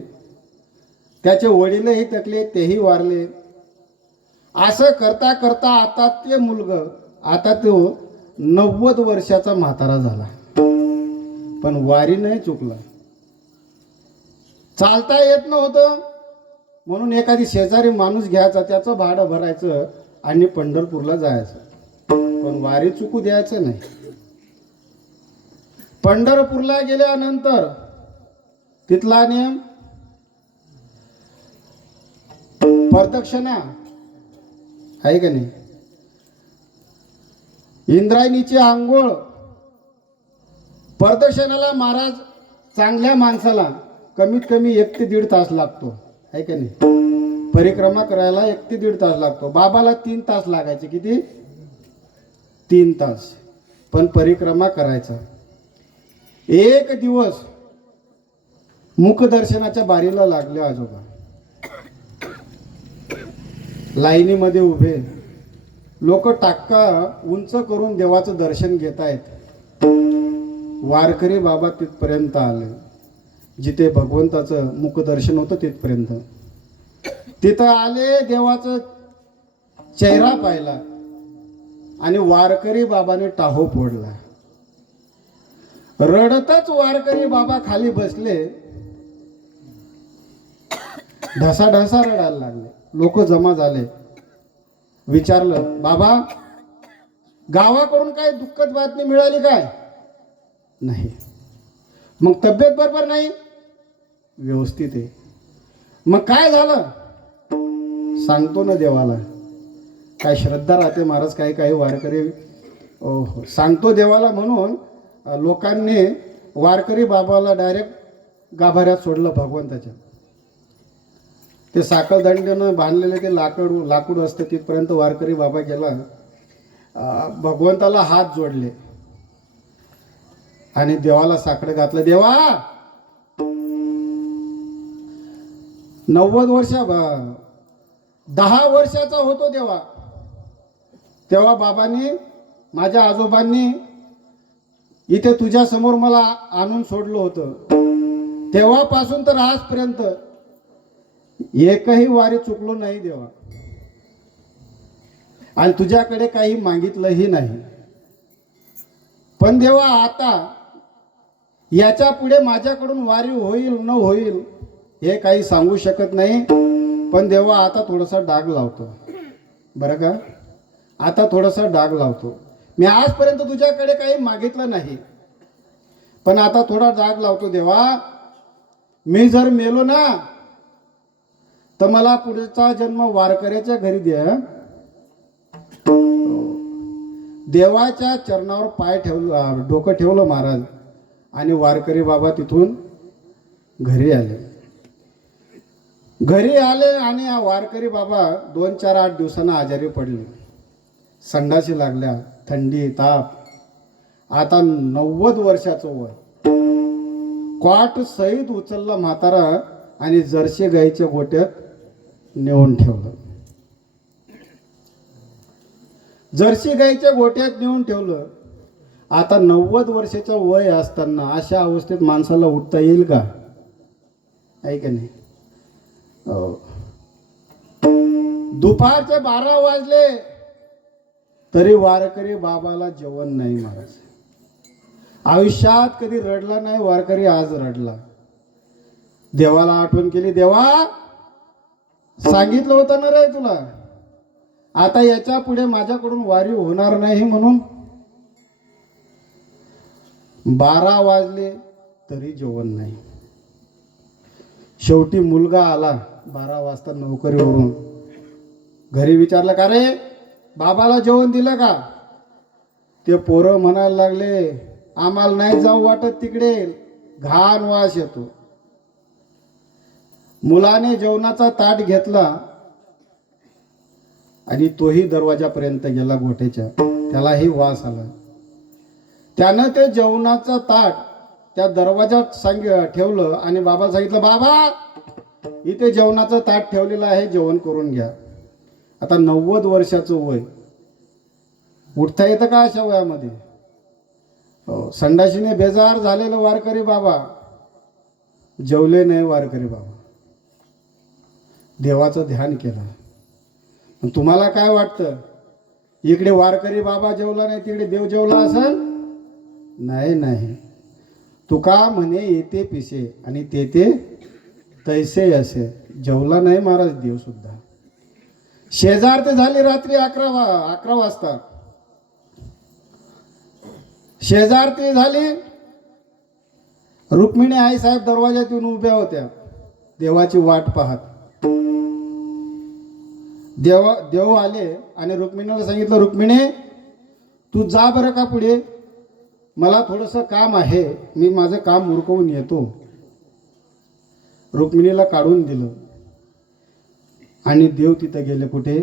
त्याचे वडीलही थकले, तेही वारले. असं करता करता आता ते मुलगा, आता तो 90 वर्षाचा म्हातारा झाला, पण वारी नाही चुकला. चालता येत नव्हतं म्हणून एखादी शेजारी माणूस घ्यायचा, त्याचं भाडं भरायचं आणि पंढरपूरला जायचं, पण वारी चुकू द्यायचं नाही. पंढरपूरला गेल्यानंतर तिथला नियम प्रदक्षिणा आहे का नाही, इंद्रायणीची आंघोळ. प्रदक्षिणाला महाराज चांगल्या माणसाला कमीत कमी 1 ते 1.5 तास लागतो, आहे का नाही. परिक्रमा करायला 1 ते 1.5 तास लागतो. बाबाला 3 तास लागायचे. किती? 3 तास. पण परिक्रमा करायचा. एक दिवस मुखदर्शनाच्या बारीला लागले आजोबा. लाईनीमध्ये उभे लोक टाक्का उंच करून देवाचं दर्शन घेत आहेत. वारकरी बाबा तिथपर्यंत आले जिथे भगवंताचं मुखदर्शन होतं तिथपर्यंत. तिथं आले, देवाचं चेहरा पाहिला आणि वारकरी बाबाने टाहो फोडला. रडतच वारकरी बाबा खाली बसले. ढसाढसा रडायला लागले. लोक जमा झाले. विचारलं, बाबा गावाकडून काय दुःखद बातमी मिळाली काय? नाही. मग तब्येत बरोबर नाही? व्यवस्थित आहे. मग काय झालं? सांगतो ना देवाला. काय श्रद्धा राहते महाराज, काही काही वारकरी सांगतो देवाला म्हणून लोकांनी वारकरी बाबाला डायरेक्ट गाभाऱ्यात सोडलं भगवंताच्या. ते साखळदंडीनं बांधलेले ते लाकूड असतं तिथपर्यंत वारकरी बाबा गेला. भगवंताला हात जोडले आणि देवाला साकडं घातलं. देवा 10 वर्षाचा होतो देवा, तेव्हा बाबांनी माझ्या आजोबांनी इथे तुझ्या समोर मला आणून सोडलं होतं. तेव्हापासून तर आजपर्यंत एकही वारी चुकलो नाही देवा, आणि तुझ्याकडे काही मागितलंही नाही. पण देवा आता याच्या पुढे माझ्याकडून वारी होईल न होईल हे काही सांगू शकत नाही. पण देवा आता थोडासा डाग लावतो बरं का, आता थोडासा डाग लावतो. मी आजपर्यंत तुझ्याकडे काही मागितलं नाही, पण आता थोडा डाग लावतो देवा. मी जर मेलो ना तर मला पुढचा जन्म वारकऱ्याच्या घरी दे. देवाच्या चरणावर पाय ठेवलं, डोकं ठेवलं महाराज, आणि वारकरी बाबा तिथून घरी आले. आणि वारकरी बाबा 2-4-8 दिवसांना आजारी पडले. संडासी लागल्या, थंडी ताप. आता 90 वर्षाचं वय. क्वाट सहित उचलला म्हातारा आणि जर्सी गाईच्या गोट्यात नेऊन ठेवलं. जर्सी गाईच्या गोट्यात नेऊन ठेवलं. आता 90 वर्षाचं वय असताना अशा अवस्थेत माणसाला उठता येईल का? आहे का नाही? दुपारचे 12 वाजले तरी वारकरी बाबाला जेवण नाही महाराज. आयुष्यात कधी रडला नाही वारकरी, आज रडला. देवाला आठवण केली. देवा सांगितलं होतं ना रे तुला, आता याच्या पुढे माझ्याकडून वारी होणार नाही म्हणून. 12 वाजले तरी जेवण नाही. शेवटी मुलगा आला 12 वाजता नोकरीवरून. घरी विचारलं, का रे बाबाला जेवण दिलं का? ते पोरं म्हणायला लागले, आम्हाला नाही जाऊ वाटत तिकडे, घाण वास येतो. मुलाने जेवणाचा ताट घेतला आणि तोही दरवाजापर्यंत गेला गोठ्याच्या. त्यालाही वास आला. त्यानं ते जेवणाचा ताट त्या दरवाजात ठेवलं आणि बाबाला सांगितलं, बाबा इथे जेवणाचं ताट ठेवलेलं आहे, जेवण करून घ्या. आता 90 वर्षाचं वय, उठता येतं का अशा वयामध्ये? संडाशीने बेजार झालेलं वारकरी बाबा जेवले नाही. वारकरी बाबा देवाचं ध्यान केलं. तुम्हाला काय वाटतं, इकडे वारकरी बाबा जेवला नाही तिकडे देव जेवला असेल? नाही. तुका म्हणे येते पिसे आणि तेथे तैसे असे. जेवला नाही महाराज देव सुद्धा. शेजार ते झाली रात्री 11 वाजता. शेजारती झाली. रुक्मिणी आई साहेब दरवाजात येऊन उभ्या होत्या देवाची वाट पाहत. देव आले आणि रुक्मिणीला सांगितलं, रुक्मिणी तू जा बरं का पुढे, मला थोडंसं काम आहे, मी माझं काम उरकवून येतो. रुक्मिणीला काढून दिलं आणि देव तिथे गेले. कुठे?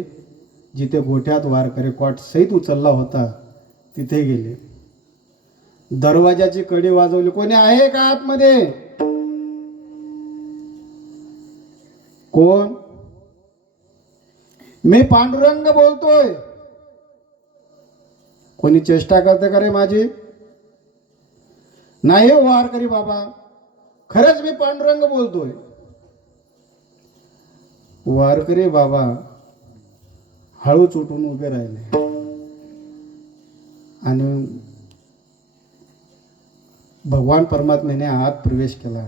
जिथे गोठ्यात वारकरी कॉट सहित उचलला होता तिथे गेले. दरवाजाची कडी वाजवली, कोणी आहे का आतमध्ये? कोण? मी पांडुरंग बोलतोय. कोणी चेष्टा करते का रे माझी? नाही हो वारकरी बाबा, खरंच मी पांडुरंग बोलतोय. वारकरी बाबा हळूच उठून उभे राहिले आणि भगवान परमात्म्याने आत प्रवेश केला.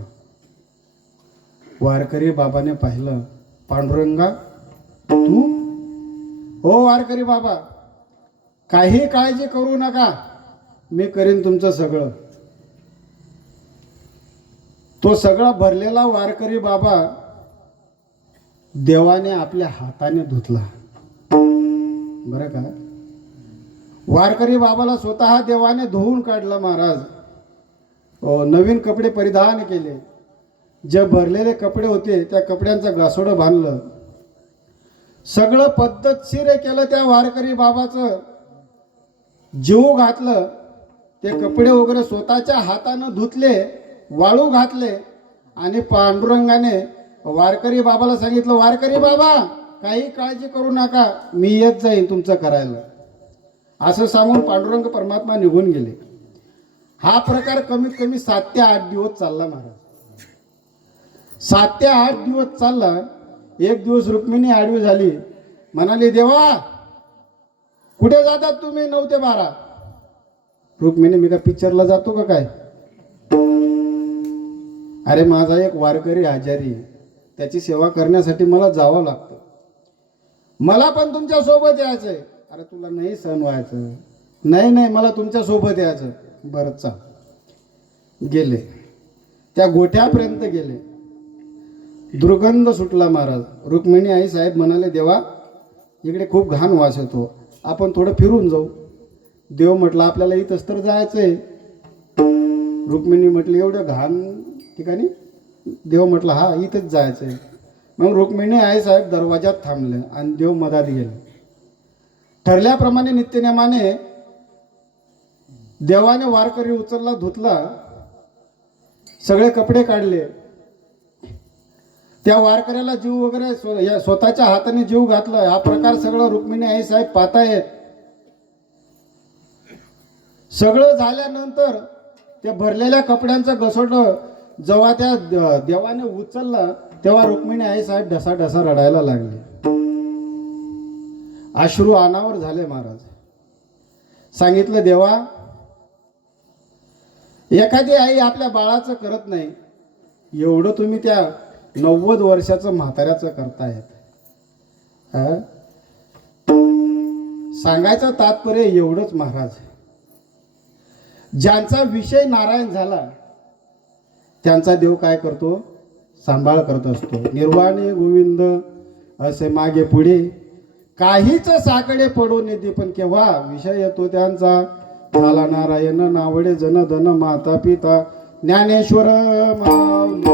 वारकरी बाबाने पाहिलं, पांडुरंगा तू? हो वारकरी बाबा, काही काळजी करू नका, मी करीन तुमचं सगळं. तो सगळा भरलेला वारकरी बाबा देवाने आपल्या हाताने धुतला. बरं का, वारकरी बाबाला स्वतः देवाने धुवून काढलं महाराज. नवीन कपडे परिधान केले. जे भरलेले कपडे होते त्या कपड्यांचं घासोडं बांधलं. सगळं पद्धतशीर केलं. त्या वारकरी बाबाचं जीव घातलं. ते कपडे वगैरे स्वतःच्या हातानं धुतले, वाळू घातले आणि पांडुरंगाने वारकरी बाबाला सांगितलं, वारकरी बाबा काही काळजी करू नका, मी येत जाईन तुमचं करायला. असं सांगून पांडुरंग परमात्मा निघून गेले. हा प्रकार कमीत कमी 7 ते 8 दिवस चालला महाराज. 7 ते 8 दिवस चालला. एक दिवस रुक्मिणी आडवी झाली, म्हणाली, देवा कुठे जातात तुम्ही 9 ते 12? रुक्मिणी, मी का पिक्चरला जातो का काय? अरे माझा एक वारकरी आजारी, त्याची सेवा करण्यासाठी मला जावं लागतं, मला पण तुमच्या सोबत यायचंय. अरे तुला नाही सहन व्हायचं? नाही मला तुमच्या सोबत यायचं. बरं चाल. गेले. त्या गोठ्यापर्यंत गेले. दुर्गंध सुटला महाराज. रुक्मिणी आई साहेब म्हणाले, देवा इकडे खूप घाण वास येतो, आपण थोडं फिरून जाऊ. देव म्हटलं, आपल्याला इथंच तर जायचंय. रुक्मिणी म्हटली, एवढं घाण ठिकाणी? देव म्हटलं, हा इथंच जायचंय. मग रुक्मिणी आई साहेब दरवाजात थांबले आणि देव मधात गेले. ठरल्याप्रमाणे नित्यनेमाने देवाने वारकरी उचलला, धुतला, सगळे कपडे काढले. त्या वारकऱ्याला जीव वगैरे स्वतःच्या हाताने जीव घातला. हा प्रकार सगळं रुक्मिणी आई साहेब पाहतायत. सगळं झाल्यानंतर त्या भरलेल्या कपड्यांचं घसोटं जेव्हा त्या देवाने उचललं, तेव्हा रुक्मिणी आई साहेब ढसा रडायला लागले. अश्रू अनावर झाले महाराज. सांगितलं, देवा एखादी आई आपल्या बाळाचं करत नाही, एवढं तुम्ही त्या 90 वर्षाचं म्हाताऱ्याचं करतायत. सांगायचं तात्पर्य एवढंच महाराज, ज्यांचा विषय नारायण झाला त्यांचा देव काय करतो? सांभाळ करत असतो. निर्वाणी गोविंद असे मागे पुढे काहीच साकडे पडून येते, पण केव्हा विषय येतो त्यांचा झाला नारायण नावडे जन धन माता पिता ज्ञानेश्वर माऊली.